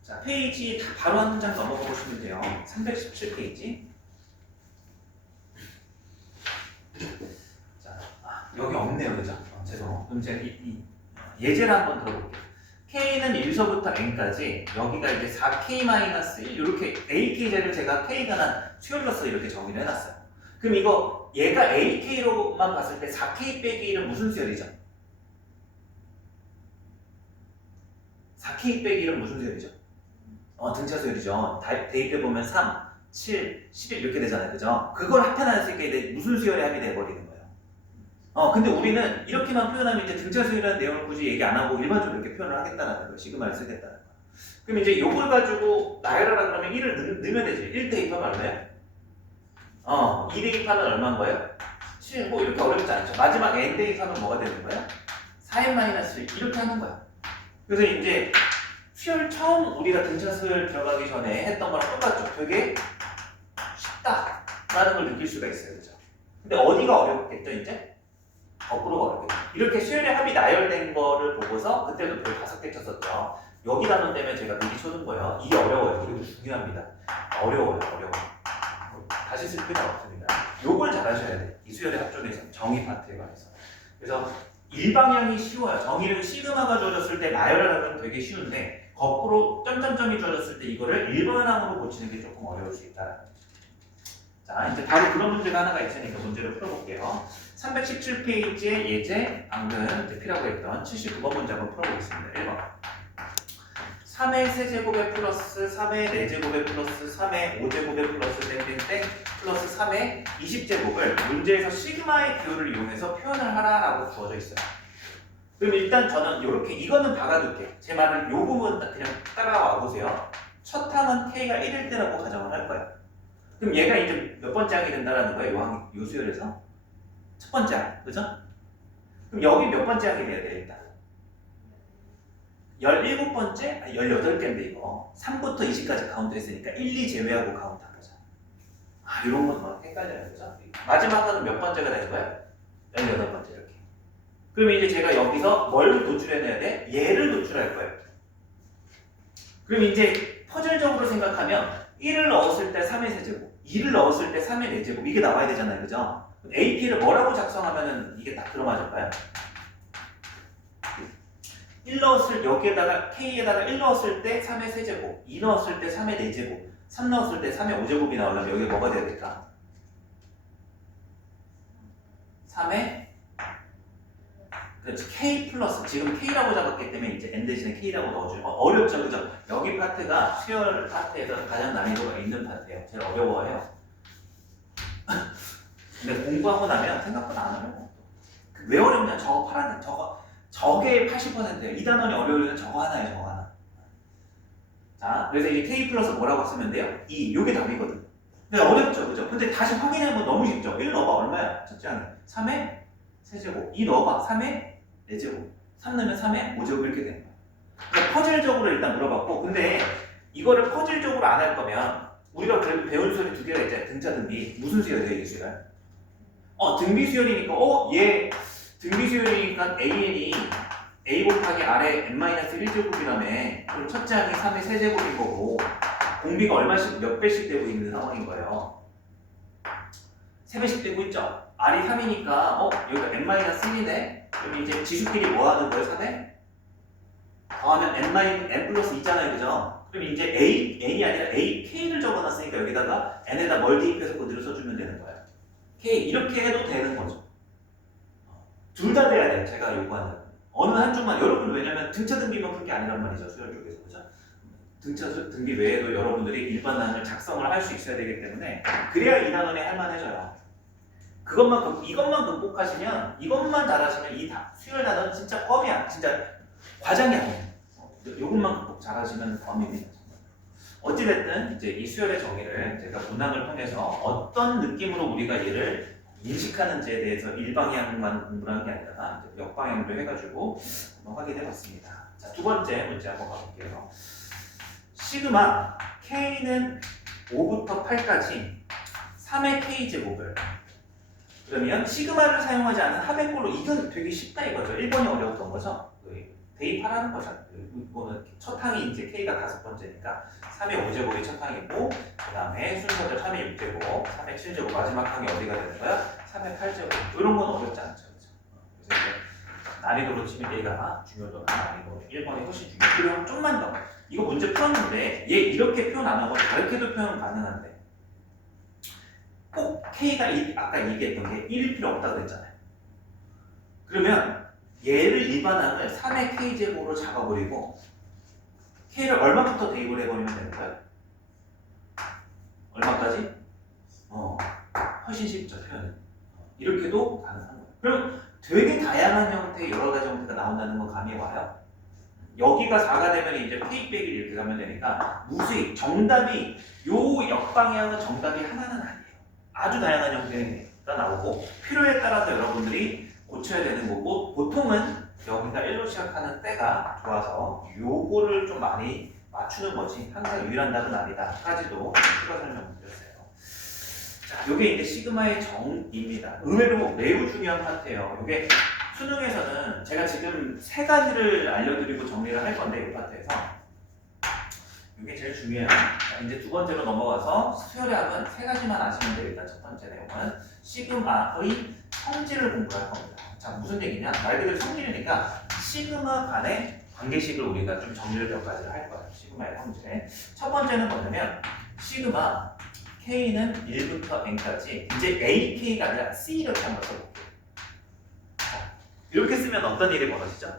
자, 페이지 바로 한 장 넘어가 보시면 돼요. 317페이지. 자, 여기 없네요, 그죠? 죄송. 그럼 제가 이 예제를 한번 들어볼게요. K는 1서부터 N까지 여기가 이제 4K-1 이렇게 AK제를 제가 K가 난 수열로서 이렇게 정의를 해놨어요. 그럼 이거 얘가 AK로만 봤을 때 4K 빼기 1은 무슨 수열이죠? 4K 빼기 1은 무슨 수열이죠? 등차 수열이죠. 대입해보면 3, 7, 11 이렇게 되잖아요. 그죠? 그걸 합해놨으니까 이제 무슨 수열이 합이 돼버리는 거예요. 근데 우리는 이렇게만 표현하면 이제 등차 수열이라는 내용을 굳이 얘기 안 하고 일반적으로 이렇게 표현을 하겠다는 거예요. 시그마를 쓰겠다는 거예요. 그럼 이제 요걸 가지고 나열하라 그러면 1을 넣으면 되지. 1 대입하면 얼마예요? 2 대입하면 얼마인 거예요? 7, 뭐 이렇게 어렵지 않죠. 마지막 n 대입하면 뭐가 되는 거예요? 4n-1 이렇게 하는 거야. 그래서 이제 수열 처음 우리가 등차 수열 들어가기 전에 했던 거랑 똑같죠. 되게 쉽다라는 걸 느낄 수가 있어요. 그죠? 근데 어디가 어렵겠죠, 이제? 거꾸로가 어렵겠죠. 이렇게 수열의 합이 나열된 거를 보고서 그때도 별 5개 쳤었죠. 여기 단원 때문에 제가 미리 쳐둔 거예요. 이게 어려워요. 그리고 중요합니다. 어려워요. 다시 쓸 필요 없습니다. 요걸 잘 하셔야 돼요. 이 수열의 합 쪽에서 정의 파트에 관해서. 그래서 일방향이 쉬워요. 정의를 시그마가 주어졌을 때 나열하는 건 되게 쉬운데 거꾸로 점점점이 주어졌을 때 이거를 일반항으로 고치는 게 조금 어려울 수 있다는 거죠. 자, 이제 바로 그런 문제가 하나가 있으니까 문제를 풀어볼게요. 317페이지의 예제, 방금 P라고 했던 79번 문제 한번 풀어보겠습니다. 1번. 3의 세제곱에 플러스 3의 4제곱에 플러스 3의 5제곱에 플러스 땡땡땡 플러스 3의 20제곱을 문제에서 시그마의 기호를 이용해서 표현을 하라라고 주어져 있어요. 그럼 일단 저는 이렇게 이거는 박아둘게요. 제 말을 요 부분 그냥 따라와 보세요. 첫 항은 K가 1일 때라고 가정을 할 거예요. 그럼 얘가 이제 몇 번째 항이 된다라는 거예요? 요 수열에서? 첫 번째 항, 그죠? 그럼 여기 몇 번째 항이 돼야 돼, 일단? 17번째? 아니 18개인데 이거 3부터 20까지 카운트 했으니까 1, 2 제외하고 카운트 한 거죠. 이런 건 막 헷갈려요. 그죠? 마지막 하는 몇 번째가 되는 거예요? 18번째 이렇게. 그러면 이제 제가 여기서 뭘 노출해내야 돼? 얘를 노출할 거예요. 그럼 이제 퍼즐적으로 생각하면 1을 넣었을 때 3의 세제곱, 2를 넣었을 때 3의 4제곱 이게 나와야 되잖아요. 그죠? AP를 뭐라고 작성하면 이게 딱 들어맞을까요? 1 넣었을 여기에다가 K에다가 1 넣었을 때 3의 세제곱, 2 넣었을 때 3의 4제곱, 3 넣었을 때 3의 5제곱이 나오려면 여기 뭐가 돼야 될까? 3의 그렇지 K 플러스 지금 K라고 잡았기 때문에 이제 N 대신에 K라고 넣어줘요. 어렵죠, 그죠? 여기 파트가 수열 파트에서 가장 난이도가 있는 파트예요. 제일 어려워해요. 근데 공부하고 나면 생각보다 안 어려워. 왜 어렵냐? 저거 파란 저게 80%예요. 이 단원이 어려우면 저거 하나예요, 저거 하나. 자, 그래서 이제 K 플러스 뭐라고 쓰면 돼요? 2. 요게 답이거든. 근데 어렵죠, 그죠? 근데 다시 확인해보면 너무 쉽죠? 1 넣어봐, 얼마야? 첫째 하나. 3의 세제곱. 2 넣어봐, 3의 4제곱. 3 넣으면 3의 5제곱 이렇게 되는 거야. 그러니까 퍼즐적으로 일단 물어봤고, 근데 이거를 퍼즐적으로 안 할 거면 우리가 그래도 배운 수열이 2개가 있잖아요. 등차 등비. 무슨 수열이에요, 이 수열? 등비 수열이니까, 얘 등비 수열이니까 AN이 A 곱하기 아래 n-1제곱이라며 그럼 첫째 항이 3의 세제곱인 거고 공비가 얼마씩 몇 배씩 되고 있는 상황인 거예요. 3배씩 되고 있죠. R이 3이니까 여기가 n-1이네. 그럼 이제 지수끼리 뭐 하는 거예요? 3에? 더하면 n 플러스 2잖아요. 그죠? 그럼 이제 n이 아니라 k를 적어놨으니까 여기다가 n에다 뭘 대입해서 그대로 써주면 되는 거예요. k 이렇게 해도 되는 거죠. 둘 다 돼야 돼요. 제가 요구하는 어느 한쪽만 여러분 왜냐면 등차 등비만 풀 게 아니란 말이죠. 수열 쪽에서 그죠? 등차 등비 외에도 여러분들이 일반 단원을 작성을 할 수 있어야 되기 때문에 그래야 이 단원이 할만해져요. 이것만 극복하시면 이것만 잘하시면 이 수열 단원 진짜 껌이야. 진짜 과장이 아니에요. 요것만 극복 잘하시면 껌입니다. 어찌됐든 이제 이 수열의 정의를 제가 문항을 통해서 어떤 느낌으로 우리가 얘를 인식하는지에 대해서 일방향만 공부하는 게 아니라 역방향으로 해가지고 한번 확인해봤습니다. 자, 두 번째 문제 한번 가볼게요. 시그마 K는 5부터 8까지 3의 K제곱을 그러면 시그마를 사용하지 않은 합의꼴로 이건 되게 쉽다 이거죠. 1번이 어려웠던 거죠. 대입하라는 거죠. 이거는 첫 항이 이제 K가 5번째니까 3의 5제곱이 첫 항이고 그 다음에 순서대로 3의 6제곱, 3의 7제곱 마지막 항이 어디가 되는 거야? 3의 8제곱 이런 건 어렵지 않죠. 그렇죠? 그래서 이제 난이도로 치면 얘가 중요도가 난이도 1번이 훨씬 중요해. 그리고 좀만 더. 이거 문제 풀었는데 얘 이렇게 표현 안 하고 다르게도 표현 가능한데 꼭 K가 아까 얘기했던 게 1일 필요 없다고 그랬잖아요. 그러면 얘를 일반항을 3의 K제곱으로 잡아버리고 K를 얼마부터 대입을 해버리면 되는 거야? 얼마까지? 훨씬 쉽죠, 표현은. 이렇게도 가능한 거예요. 그럼 되게 다양한 형태의 여러 가지 형태가 나온다는 건 감이 와요. 여기가 4가 되면 이제 K 빼기 이렇게 가면 되니까 무수히 정답이 요 역방향은 정답이 하나는 아니에요. 아주 다양한 형태가 나오고 필요에 따라서 여러분들이 고쳐야 되는 거고 보통은 여기가 1로 시작하는 때가 좋아서 요거를 좀 많이 맞추는 거지 항상 유일한 답은 아니다까지도 추가 설명드렸어요. 자, 요게 이제 시그마의 정의입니다. 의외로 매우 중요한 파트예요. 요게 수능에서는 제가 지금 세 가지를 알려드리고 정리를 할 건데 이 파트에서 이게 제일 중요해요. 자, 이제 두 번째로 넘어가서 수열의학은 세 가지만 아시면 돼요. 일단 첫 번째 내용은 시그마의 성질을 공부할 겁니다. 자, 무슨 얘기냐? 말 그대로 성질이니까 시그마 간의 관계식을 우리가 좀 정리를 몇 가지를 할 거예요. 시그마의 성질에. 첫 번째는 뭐냐면 시그마 K는 1부터 N까지 이제 AK가 아니라 C 이렇게 한번 써볼게요. 이렇게 쓰면 어떤 일이 벌어지죠?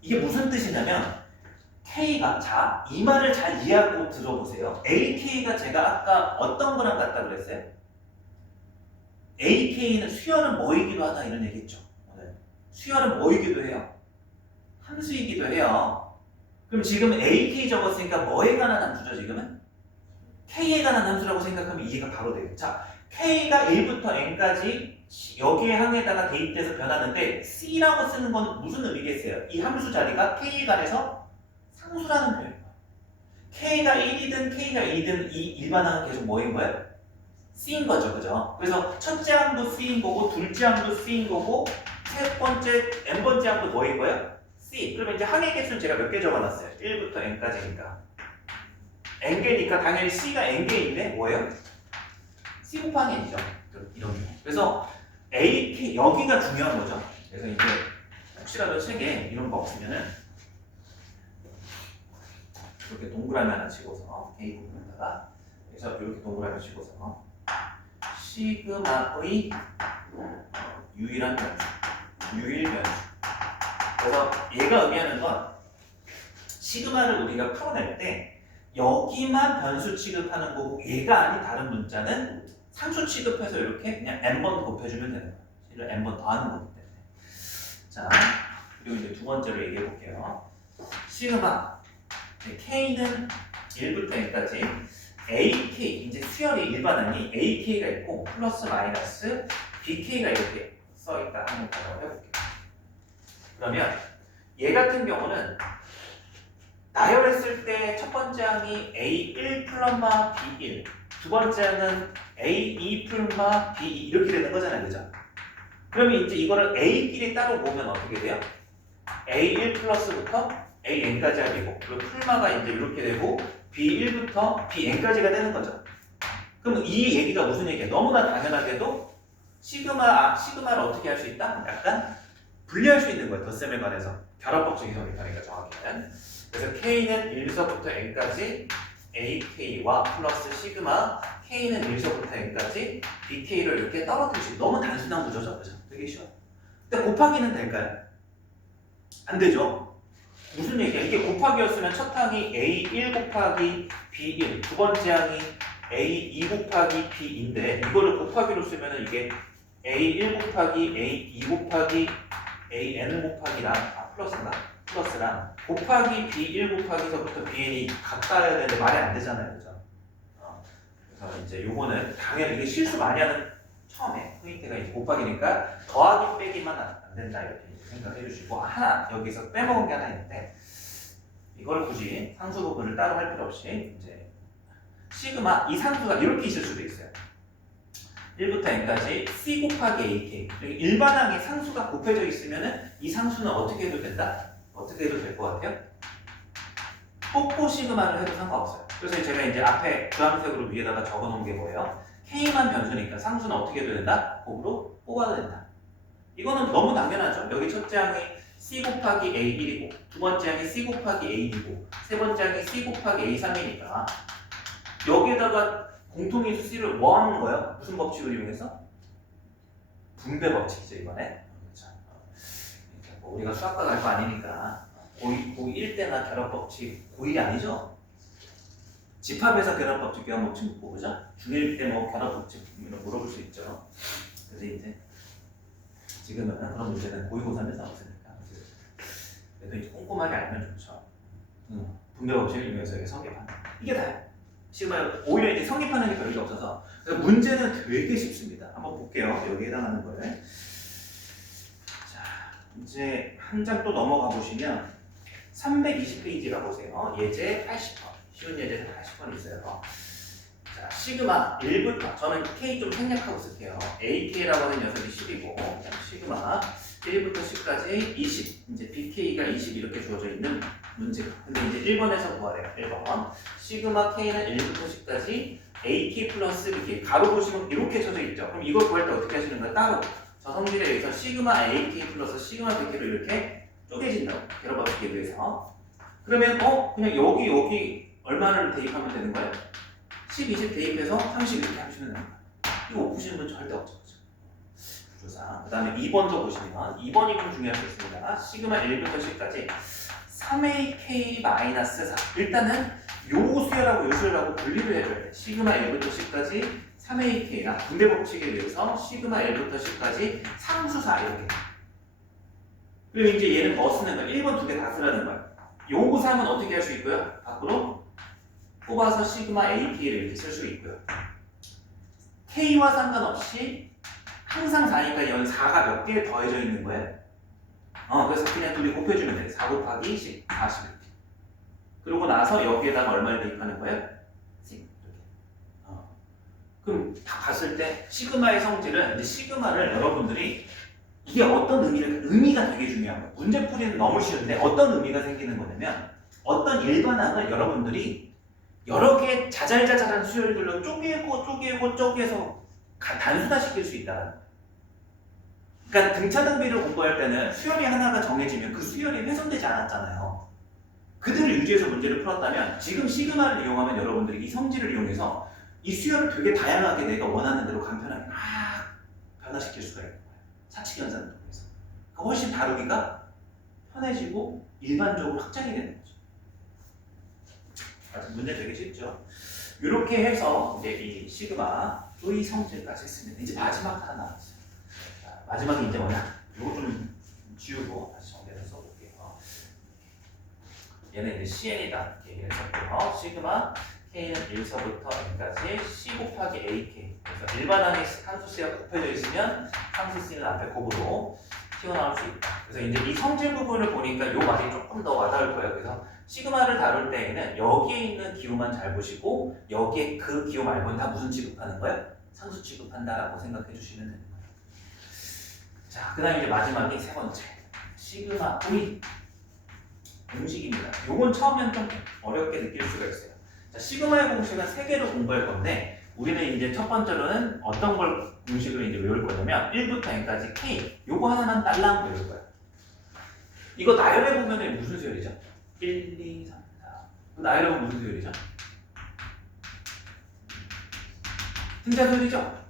이게 무슨 뜻이냐면 K가 자, 이 말을 잘 이해하고 들어보세요. AK가 제가 아까 어떤 거랑 같다 그랬어요? AK는 수열은 뭐이기도 하다 이런 얘기 했죠. 오늘. 수열은 뭐이기도 해요? 함수이기도 해요. 그럼 지금 AK 적었으니까 뭐에 관한 함수죠 지금은? K에 관한 함수라고 생각하면 이해가 바로 돼요. 자, K가 1부터 N까지 여기에 항에다가 대입돼서 변하는데 C라고 쓰는 건 무슨 의미겠어요? 이 함수 자리가 K에 관해서 상수라는 표현이에요. K가 1이든 K가 2든 이 일반항은 계속 뭐인 거예요? C인 거죠, 그죠? 그래서 첫째 항도 C인 거고 둘째 항도 C인 거고 세 번째, N번째 항도 뭐인 거예요? C. 그러면 이제 항의 개수는 제가 몇 개 적어놨어요? 1부터 N까지니까 N개니까 당연히 C가 N개인데 뭐예요? C 곱하기 N이죠. 이런 경우. 그래서 AK, 여기가 중요한 거죠. 그래서 이제 혹시라도 책에 이런 거 없으면은 이렇게 동그라미 하나 치고서 A 부분에다가 그래서 이렇게 동그라미 치고서 시그마의 유일한 변수, 유일 변수. 그래서 얘가 의미하는 건 시그마를 우리가 풀어낼 때 여기만 변수 취급하는 거고 얘가 아닌 다른 문자는 상수 취급해서 이렇게 그냥 n번 곱해주면 되는 거예요. 실을 n번 더하는 거기 때문에. 자, 그리고 이제 두 번째로 얘기해 볼게요. 시그마 K는 1부터 N까지 AK, 이제 수열이 일반항이 AK가 있고 플러스 마이너스 BK가 이렇게 써있다 하는 거라고 해볼게요. 그러면 얘 같은 경우는 나열했을 때 첫 번째 항이 A1 플러마 B1 두 번째 항은 A2 플러마 B2 이렇게 되는 거잖아요, 그죠? 그러면 이제 이거를 A끼리 따로 모으면 어떻게 돼요? A1 플러스부터 AN까지 하고 그리고 풀마가 이제 이렇게 되고 B1부터 BN까지가 되는 거죠. 그럼 이 얘기가 무슨 얘기야? 너무나 당연하게도 시그마를 어떻게 할 수 있다? 약간 분리할 수 있는 거예요. 덧셈에 관해서. 결합법칙이 성립하니까 정확히는. 그래서 K는 1서부터 N까지 AK와 플러스 시그마 K는 1서부터 N까지 BK를 이렇게 떨어뜨릴 수 있어요. 너무 단순한 구조죠. 그죠? 되게 쉬워요. 근데 곱하기는 될까요? 안 되죠. 무슨 얘기야? 이게 곱하기였으면 첫 항이 A1 곱하기 B1 두 번째 항이 A2 곱하기 B인데 이거를 곱하기로 쓰면 이게 A1 곱하기 A2 곱하기 AN 곱하기랑 플러스랑 곱하기 B1 곱하기서부터 BN이 같아야 되는데 말이 안 되잖아요. 그죠? 그래서 이제 요거는 당연히 이게 실수 많이 하는 처음에 포인트가 이제 곱하기니까 더하기 빼기만 안 된다 이렇게 생각해 주시고 하나 여기서 빼먹은 게 하나 있는데 이걸 굳이 상수 부분을 따로 할 필요 없이 이제 시그마 이 상수가 이렇게 있을 수도 있어요. 1부터 n까지 C 곱하기 AK 일반항에 상수가 곱해져 있으면은 이 상수는 어떻게 해도 된다? 어떻게 해도 될 것 같아요? 뽀뽀 시그마를 해도 상관없어요. 그래서 제가 이제 앞에 주황색으로 위에다가 적어 놓은 게 뭐예요? K만 변수니까 상수는 어떻게 해도 된다? 곱으로 뽑아도 된다. 이거는 너무 당연하죠. 여기 첫째 항이 C 곱하기 A1이고 두 번째 항이 C 곱하기 A2고 세 번째 항이 C 곱하기 A3이니까 여기에다가 공통인수 C를 뭐 하는 거야? 무슨 법칙을 이용해서? 분배 법칙이죠 이번에. 뭐 우리가 수학과 갈 거 아니니까 고1 때나 결합법칙 고1이 아니죠? 집합에서 결합법칙 교환법칙 못 보죠? 중1 때 뭐 결합법칙 물어볼 수 있죠. 그래서 이제 지금은 그런 문제는 고2 고3에서 없으니까 그래도 이제 꼼꼼하게 알면 좋죠. 분배 법칙을 이용해서 이렇게 성립하는 이게 다야. 지금 오히려 이제 성립하는 게 별로 없어서 문제는 되게 쉽습니다. 한번 볼게요. 여기에 해당하는 거를. 자, 이제 한 장 또 넘어가 보시면 320페이지 가보세요. 예제 80번. 쉬운 예제에서 80번 있어요. 자, 시그마 1부터 저는 K 좀 생략하고 쓸게요. AK라고 하는 녀석이 10이고 시그마 1부터 10까지 20. 이제 BK가 20 이렇게 주어져 있는 문제가. 근데 이제 1번에서 구하래요. 1번. 시그마 K는 1부터 10까지 AK 플러스 BK. 가로 보시면 이렇게 쳐져 있죠. 그럼 이걸 구할 때 어떻게 하시는 거예요? 따로 저 성질에 의해서 시그마 AK 플러스 시그마 BK로 이렇게 쪼개진다고. 결합법칙에 의해서. 그러면 그냥 여기 얼마를 대입하면 되는 거예요? 10, 20 대입해서 30 이렇게 하시면 되는 거예요. 이거 못 푸시는 분 절대 없죠. 그 다음에 2번도 보시면 2번이 좀 중요할 수 있습니다. 시그마 1부터 10까지 3AK-4 일단은 요 수열하고 요 수열하고 분리를 해줘야 돼. 시그마 1부터 10까지 3AK나 분배 법칙에 의해서 시그마 1부터 10까지 상수사 이렇게. 그리고 이제 얘는 뭐 쓰는 거야? 1번 두 개 다 쓰라는 거야. 요거 사면 어떻게 할 수 있고요? 밖으로 뽑아서 시그마 AK를 이렇게 쓸 수 있고요. K와 상관없이 항상 4니까 여기 4가 몇 개 더해져 있는 거예요? 그래서 그냥 둘이 곱해주면 돼. 4 곱하기 10, 40 이렇게. 그러고 나서 여기에다가 얼마를 대입하는 거예요? 10 이렇게. 그럼 다 봤을 때 시그마의 성질은 이제 시그마를 여러분들이 이게 어떤 의미가 되게 중요한 거예요. 문제풀이는 너무 쉬운데 어떤 의미가 생기는 거냐면 어떤 일반항을 여러분들이 여러 개 자잘자잘한 수열들로 쪼개서 단순화시킬 수 있다는 거예요. 그러니까 등차등비를 공부할 때는 수열이 하나가 정해지면 그 수열이 훼손되지 않았잖아요. 그들을 유지해서 문제를 풀었다면 지금 시그마를 이용하면 여러분들이 이 성질을 이용해서 이 수열을 되게 다양하게 내가 원하는 대로 간편하게 막 변화시킬 수가 있는 거예요. 사칙 연산을 통해서. 그러니까 훨씬 다루기가 편해지고 일반적으로 확장이 되는 거죠. 아직 문제 되게 쉽죠? 이렇게 해서 이제 이 시그마의 성질까지 했습니다. 이제 마지막 하나 남았어요. 자, 마지막이 이제 뭐냐? 이거 좀 지우고 다시 정리해서 써볼게요. 얘는 이제 CN이다 얘기를 했었고요. 시그마 K는 1서부터 N까지 C 곱하기 AK. 그래서 일반항의 상수 C가 곱해져 있으면 상수 C는 앞에 곱으로 튀어나올 수 있다. 그래서 이제 이 성질 부분을 보니까 이 말이 조금 더 와닿을 거예요. 그래서 시그마를 다룰 때에는 여기에 있는 기호만 잘 보시고 여기에 그 기호 말고는 다 무슨 취급하는 거예요? 상수 취급한다라고 생각해 주시면 되는 거예요. 자, 그 다음에 이제 마지막이 세 번째. 시그마의 공식입니다. 요건 처음엔 좀 어렵게 느낄 수가 있어요. 자, 시그마의 공식은 세 개를 공부할 건데 우리는 이제 첫 번째로는 어떤 걸 공식을 이제 외울 거냐면 1부터 n까지 K 요거 하나만 딸랑 외울 거예요. 이거 나열해 보면 무슨 수열이죠? 1, 2, 3, 4 나열해 보면 무슨 수열이죠? 등차 수열이죠?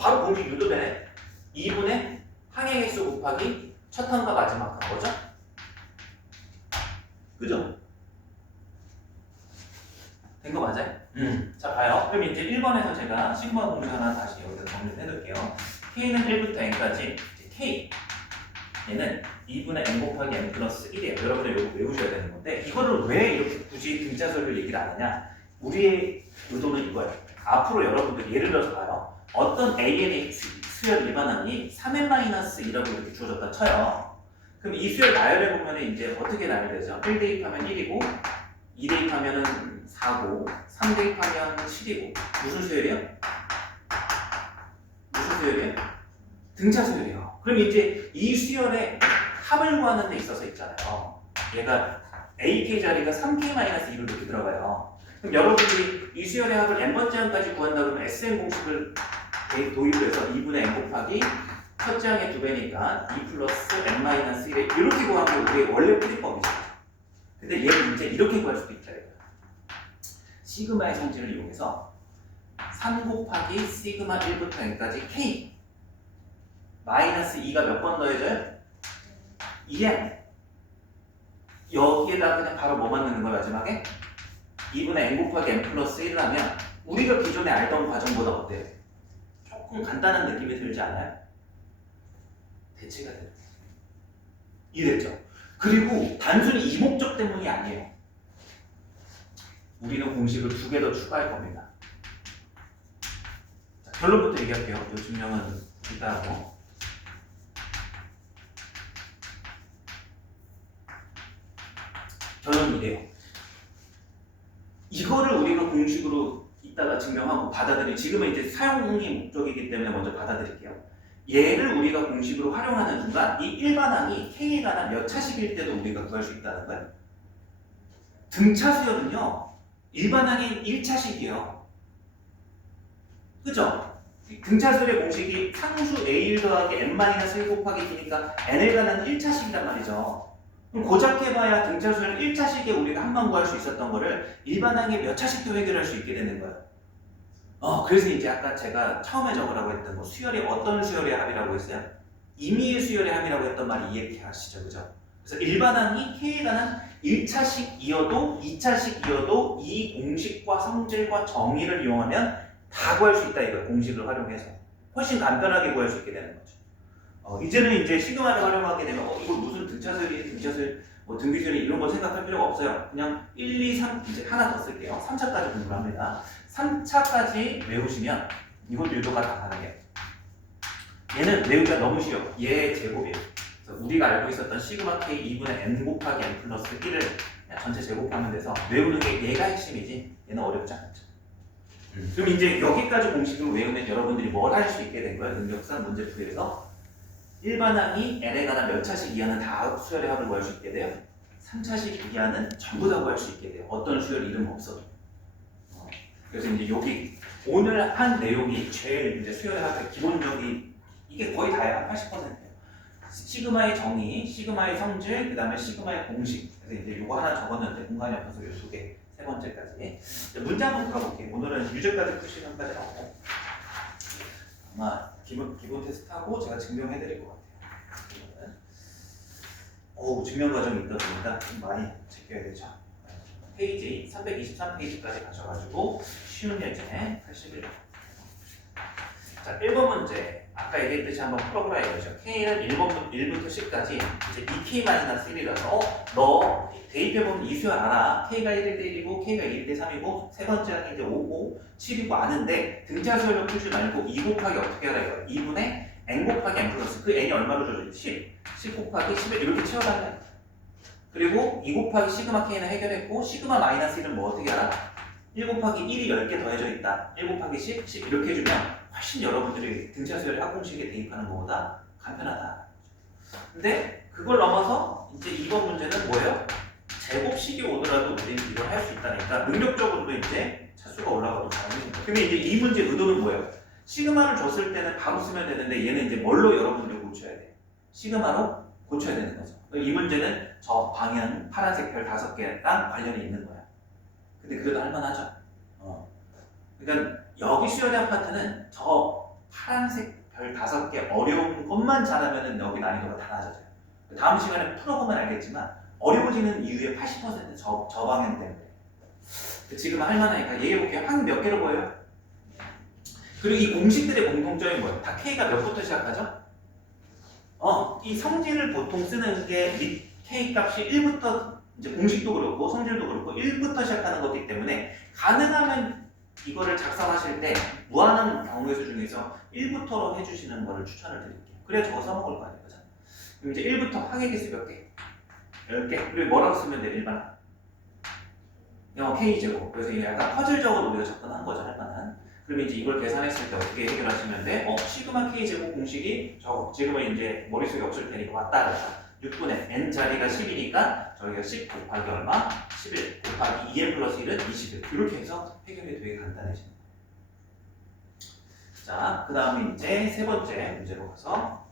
바로 공식 유도되네. 2분의 항의 횟수 곱하기 첫 항과 마지막 항 거죠? 그죠? 된 거 맞아요? 자, 봐요. 그럼 이제 1번에서 제가 시그마 공식 하나 다시 여기서 정리를 해둘게요. K는 1부터 N까지 K 얘는 2분의 N 곱하기 N 플러스 1이에요. 여러분들 이거 외우셔야 되는 건데 이거를 왜 이렇게 굳이 등차설을 얘기를 안 하냐? 우리의 의도는 이거예요. 앞으로 여러분들 예를 들어서 봐요. 어떤 AN의 수열 일반항이 3n-2라고 이렇게 주어졌다 쳐요. 그럼 이 수열 나열해 보면 이제 어떻게 나열되죠? 1 대입하면 1이고 2 대입하면 4고 3 대입하면 7이고 무슨 수열이요? 무슨 수열이에요? 등차 수열이요. 그럼 이제 이 수열의 합을 구하는 데 있어서 있잖아요. 얘가 AK 자리가 3K-2로 이렇게 들어가요. 그럼 여러분들이 이 수열의 합을 n번째 항까지 구한다 그러면 SN 공식을 도입해서 2분의 n 곱하기 첫째 항의 2배니까 2 플러스 n-1에 이렇게 구하는 게 우리의 원래 풀이법이죠. 근데 얘는 이제 이렇게 구할 수도 있다 이거야. 시그마의 성질을 이용해서 3 곱하기 시그마 1부터 n까지 k 마이너스 2가 몇 번 더해져요? 2n. 여기에다 그냥 바로 뭐만 넣는 거야 마지막에? 2분의 n 곱하기 n 플러스 1이라면 우리가 기존에 알던 과정보다 어때요? 조금 간단한 느낌이 들지 않아요? 대체가 돼요. 이해됐죠? 그리고 단순히 이 목적 때문이 아니에요. 우리는 공식을 2개 더 추가할 겁니다. 자, 결론부터 얘기할게요. 이 증명은 이따 하고. 결론이 이래요. 이거를 우리가 공식으로 이따가 증명하고 지금은 이제 사용이 목적이기 때문에 먼저 받아들일게요. 얘를 우리가 공식으로 활용하는 순간 이 일반항이 k에 관한 몇 차식일 때도 우리가 구할 수 있다는 거예요. 등차수열은요 일반항이 1차식이에요. 그죠? 등차수열의 공식이 상수 a1 더하기 n-1 곱하기 t니까 n에 관한 1차식이란 말이죠. 그럼 고작 해봐야 등차수열 1차식에 우리가 한 번 구할 수 있었던 거를 일반항의 몇 차식도 해결할 수 있게 되는 거예요. 그래서 이제 아까 제가 처음에 적으라고 했던 거 수열이 어떤 수열의 합이라고 했어요? 임의의 수열의 합이라고 했던 말이 이해하시죠? 그죠? 그래서 일반항이 k에 관한 1차식이어도 2차식이어도 이 공식과 성질과 정의를 이용하면 다 구할 수 있다 이거예요. 공식을 활용해서 훨씬 간단하게 구할 수 있게 되는 거죠. 이제는 이제 시그마를 활용하게 되면 이거 무슨 등차수열이 뭐 등비수열이 이런 거 생각할 필요가 없어요. 그냥 1, 2, 3 이제 하나 더 쓸게요. 3차까지 공부를 합니다. 3차까지 외우시면 이것도 유도가 다 가능해요. 얘는 외우기가 너무 쉬워. 얘 제곱이에요. 그래서 우리가 알고 있었던 시그마 k 2분의 n 곱하기 n 플러스 1을 전체 제곱하면 돼서 외우는 게 얘가 핵심이지 얘는 어렵지 않죠. 그럼 이제 여기까지 공식을 외우면 여러분들이 뭘 할 수 있게 된 거예요? 능력상 문제풀이에서 일반항이 n에 관한 몇 차식 이하는 다 수열의 합을 구할 수 있게 돼요. 3차식 이하는 전부 다 구할 수 있게 돼요. 어떤 수열 이름 없어도. 그래서 이제 여기 오늘 한 내용이 제일 이제 수열의 합의 기본적인 이게 거의 다야. 80%예요. 시그마의 정의, 시그마의 성질, 그 다음에 시그마의 공식. 그래서 이제 이거 하나 적었는데 공간이 없어서 이 2개, 세 번째까지. 문제 한번 풀어볼게요. 오늘은 유제까지 푸시면까지 나오고 아마 기본 테스트하고 제가 증명해드릴 것 같아요. 증명 과정이 있다 보니까 좀 많이 제껴야 되죠. 페이지 323페이지까지 가셔가지고 쉬운 예제 81번. 자, 1번 문제. 아까 얘기했듯이 한번 풀어보라 이거죠. K는 1부터 10까지 이제 2K-1이라서 너 대입해보면 이 수열 알아. K가 1대 1이고 K가 1대 3이고 세 번째 항이 이제 5고 7이고 아는데 등차 수열로 풀지 말고 2 곱하기 어떻게 하라 이거야. 2분의 n 곱하기 n 플러스 그 n이 얼마로 줘져? 10 곱하기 10을 이렇게 채워달래. 그리고 2 곱하기 시그마 K는 해결했고 시그마 마이너스 1은 뭐 어떻게 알아? 1 곱하기 1이 10개 더해져 있다. 1 곱하기 10 이렇게 해주면 훨씬 여러분들이 등차수열의 합공식에 대입하는 것보다 간편하다. 근데 그걸 넘어서 이제 이번 문제는 뭐예요? 제곱식이 오더라도 우리는 이걸 할 수 있다니까 능력적으로도 이제 차수가 올라가도 가능해요. 근데 이제 이 문제 의도는 뭐예요? 시그마를 줬을 때는 바로 쓰면 되는데 얘는 이제 뭘로 여러분들이 고쳐야 돼? 시그마로 고쳐야 되는 거죠. 이 문제는 저 방향 파란색 별 5개랑 관련이 있는 거야. 근데 그래도 할만하죠. 그러니까 여기 수열의 한 파트는 저 파란색 별 5개 어려운 것만 잘하면 여기 난이도가 다 낮아져요. 다음 시간에 풀어보면 알겠지만 어려워지는 이유의 80%는 저 방향 때문에. 지금 할만하니까 얘기해볼게요. 한 몇 개로 보여요? 그리고 이 공식들의 공통점이 뭐예요? 다 K가 몇부터 시작하죠? 이 성질을 보통 쓰는 게 K 값이 1부터 이제 공식도 그렇고 성질도 그렇고 1부터 시작하는 거기 때문에 가능하면 이거를 작성하실 때 무한한 경우의 수 중에서 1부터로 해주시는 거를 추천을 드릴게요. 그래야 저거 써먹을 거 아니에요. 그죠? 그럼 이제 1부터 항의 개수 몇 개? 10개. 그리고 뭐라고 쓰면 돼요? 일반 K제곱. 그래서 이게 약간 퍼즐적으로 우리가 접근한 거죠. 할만한. 그러면 이제 이걸 계산했을 때 어떻게 해결하시면 돼? 시그마 K제곱 공식이 저거. 지금은 이제 머릿속에 없을 테니까 왔다 갔다. 6분의 n 자리가 10이니까 저희가 10 곱하기 얼마? 11 곱하기 2n 플러스 1은 21 이렇게 해서 해결이 되게 간단해집니다. 자, 그 다음에 이제 세 번째 문제로 가서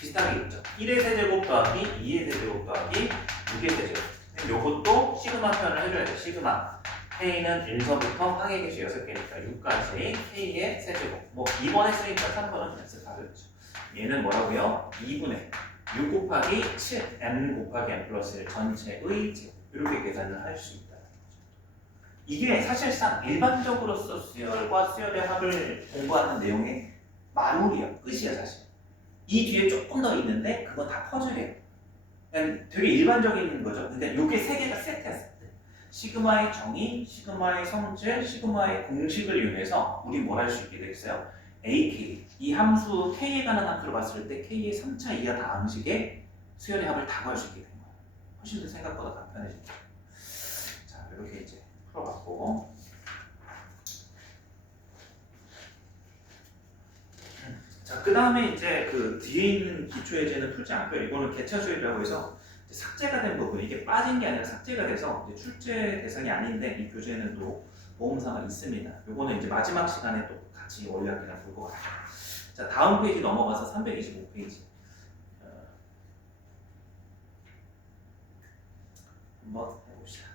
비슷하게 있죠. 1의 세제곱 더하기 2의 세제곱 더하기 6의 세제곱. 요것도 시그마 표현을 해줘야 돼. 시그마. K는 1서부터 항의 개수 6개니까 6까지 K의 세제곱. 뭐 2번 했으니까 3번은 연습 다 됐죠. 얘는 뭐라고요? 2분의 6 곱하기 7 n 곱하기 n 플러스 1 전체의 제곱. 이렇게 계산을 할 수 있다. 이게 사실상 일반적으로서 수열과 수열의 합을 공부하는 내용의 마무리야. 끝이야 사실. 이 뒤에 조금 더 있는데 그건 다 퍼즐이에요. 그냥 되게 일반적인 거죠. 근데 요게 세 개가 세트였을 때 시그마의 정의, 시그마의 성질, 시그마의 공식을 이용해서 우리 뭘 할 수 있게 되겠어요? AK, 이 함수 K에 관한 함수를 봤을 때 K의 3차 이하 다항식의 수열의 합을 다 구할 수 있게 된 거예요. 훨씬 더 생각보다 간편해지죠. 자, 이렇게 이제 풀어봤고 자, 그 다음에 이제 그 뒤에 있는 기초예제는 풀지 않고요. 이거는 개차수열이라고 해서 삭제가 된 부분, 이게 빠진 게 아니라 삭제가 돼서 이제 출제 대상이 아닌데 이 교재는 또 모험사가 있습니다. 이거는 이제 마지막 시간에 또 같이 원래학기랑 볼 것 같아요. 자, 다음 페이지 넘어가서 325페이지 한번 해봅시다.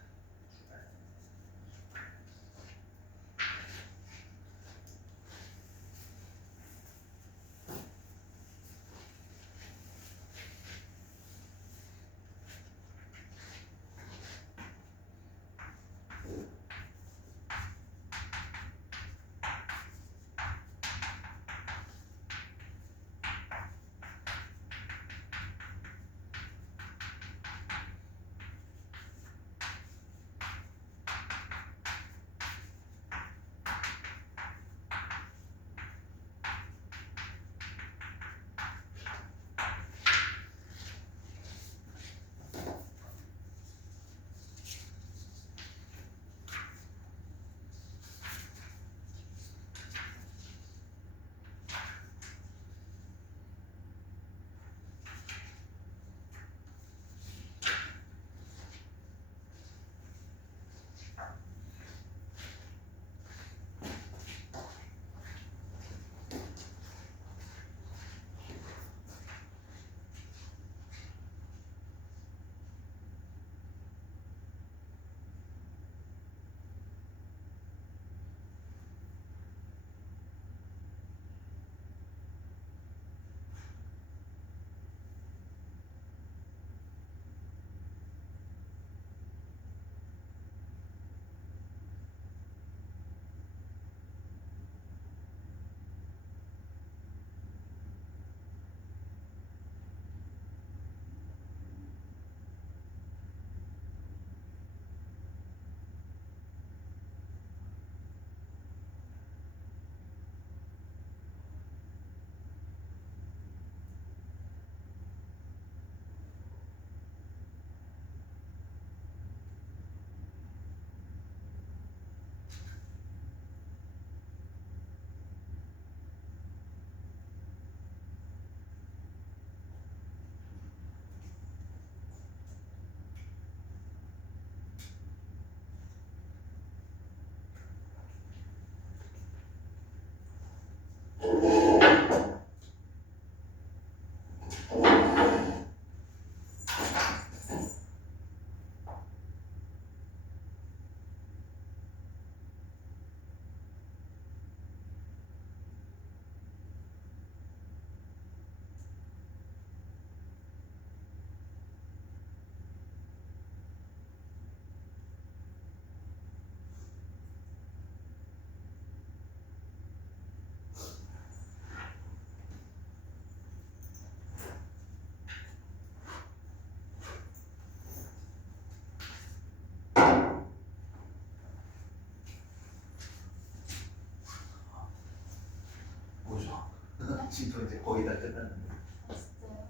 진도 이제 거의 다 끝났는데. 진짜요?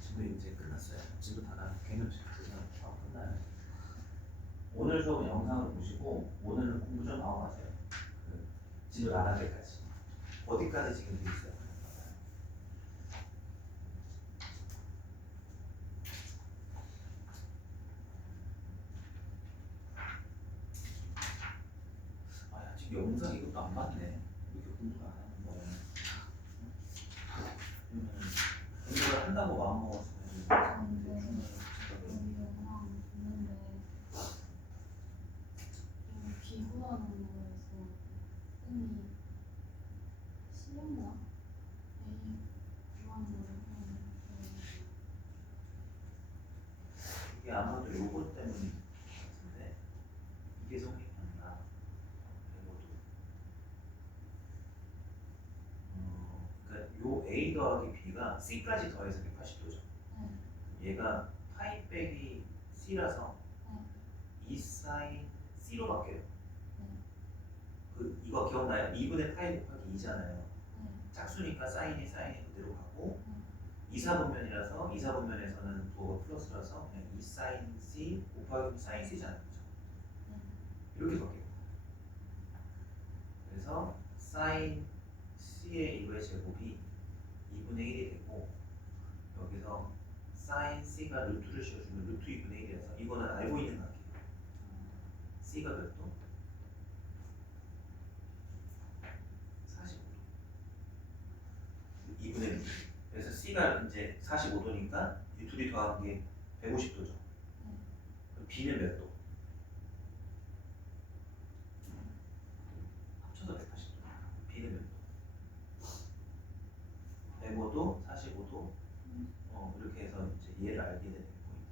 진도 이제 끝났어요. 진도 다 개념식 그냥 다 끝나요. 오늘 수업은 영상을 보시고 오늘은 공부 좀 하고 가세요. 그 진도 나갈 때까지. 어디까지 지금 돼 있어요? 아, 지금 영상 이것도 안 봤네. 이렇게 공부 안 하는 거야. 이게 아마도 요거 때문인 것 같은데 이게 성립이 안 나. 이것도 그러니까 요 A 더하기 B가 C까지 더해서 180도죠. 얘가 파이 빼기 C라서 2 사인 C로 바뀌어요. 이거 기억나요? 2분의 파이 곱하기 2잖아요. 짝수니까 사인이 그대로 가고 2사분면이라서 2사분면에서는 부호가 플러스라서 그냥 2 사인 C 곱하기 사인 C잖아요. 이렇게 바뀌어요. 그래서 사인 C의 이거의 제곱이 2분의 1이 되고 여기서 사인 C가 루트를 씌워주면 루트 2분의 1이라서 이거는 알고 있는 관계예요. C가 몇 도? 45도. 2분의 1. 그래서 C가 이제 45도니까 이 둘이 더한 게 150도죠. 그럼 B는 몇 도? 합쳐서 180도. B는 몇 도? 105도, 45도. 이렇게 해서 이제 얘를 알게 되는 포인트.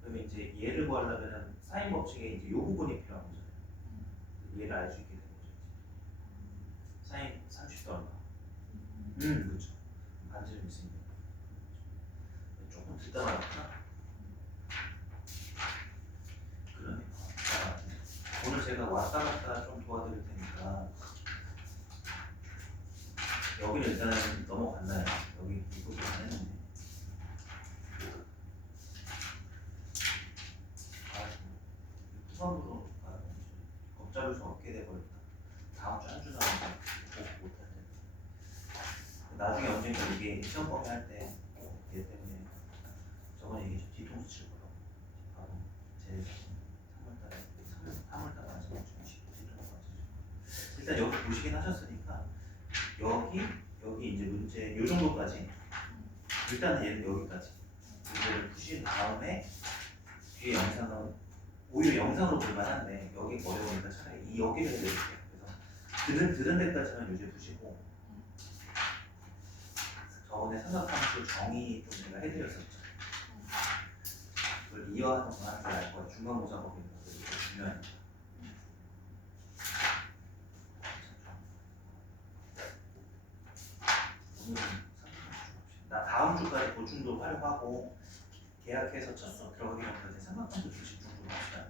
그러면 이제 얘를 구하려면 사인 법칙에 이제 이 부분이 필요한 거잖아요. 얘를 알 수 있게 되는 거죠. 사인 30도 얼마? 그렇죠. 반지름 있습니다. 조금 듣다 말았구나. 그러네. 오늘 제가 왔다 갔다 좀 도와드릴 테니까 여기는 일단은 넘어갔나요? 여기 이 부분 안 했는데. 후반부로 걷잡을 수 없게 돼버렸다. 다음 주 한 주 남았는데 못할 텐데. 나중에 언젠가 이게 시험 범위 할때 얘 때문에 저번에 얘기했죠. 뒤통수 칠 거라고. 바로 제 3월달 마지막 주 뒤통수 맞으죠. 일단 여기 보시긴 하셨으니까 여기 이제 문제 요 정도까지 일단은 얘는 여기까지 문제를 푸신 다음에 뒤에 영상은 오히려 영상으로 볼만한데 여기 어려우니까 차라리 이 여기를 해드릴게요. 그래서 들은 데까지만 유지해 두시고 저번에 삼각함수 정의 좀 제가 해드렸었죠. 그걸 이어하는 건 하는 게 알 거예요. 중간고사 법인 거 되게 중요하니까. 오늘은 나 다음 주까지 보충도 활용하고 계약해서 첫 수업 들어가기 전까지 삼각함수 주식 정도 합시다.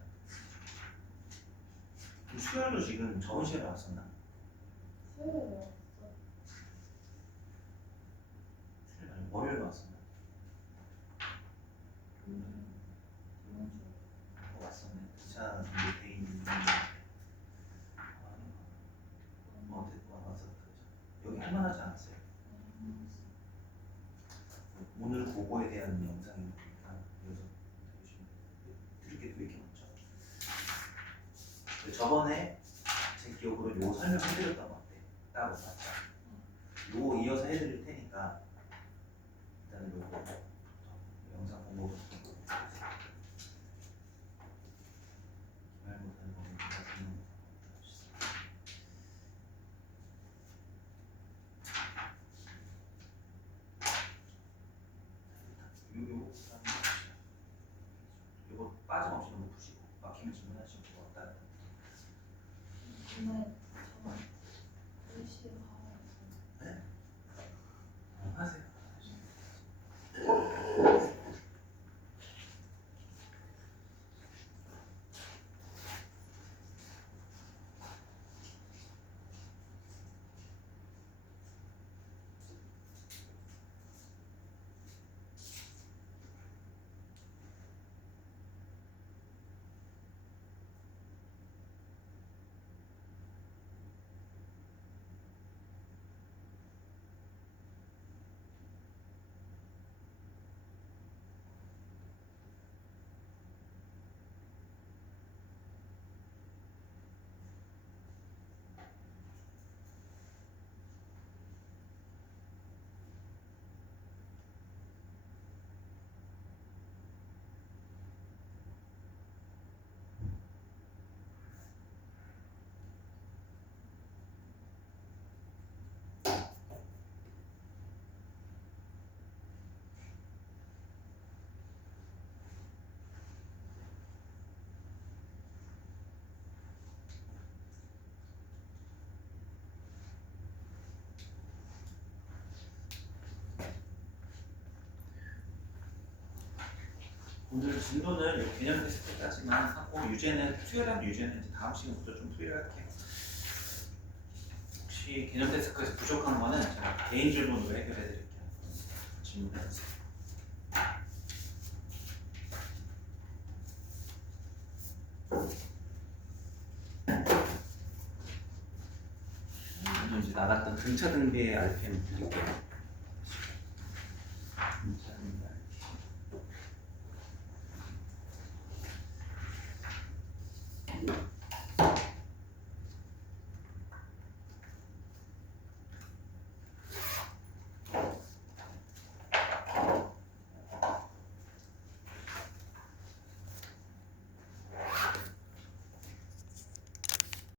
수요일도 지금 저번 시간에 왔었나? 수요일에 왔어. 수요일 아니고 월요일에 왔었나? 왔었네. 자, 이제 돼 있는 왔었죠. 여기 할만하지 않았어요? 오늘 그거에 대한 영상이니까 그래서 이렇게 왜 이렇게 많죠? 저번에 제 기억으로 요 설명해드렸던 것 같아요. 따로 맞죠? 요 이어서 해드릴 테니까 일단 요거 영상 공부 말 못하는 거 요거 빠짐없이 너무 푸시고 막히면 질문하시고 왔다 갔다. 오늘 저 10시에 가요. 네? 하세요. 오늘 진도는 이 개념 테스트까지만 하고 유제는 수요일하면 유제는 이제 다음 시간부터 좀 풀이를 할게요. 혹시 개념 테스트까지 부족한 거는 제가 개인 질문으로 해결해 드릴게요. 질문해 주세요. 오늘 이제 나갔던 등차 등비의 RPM 드릴게요. 등차 등비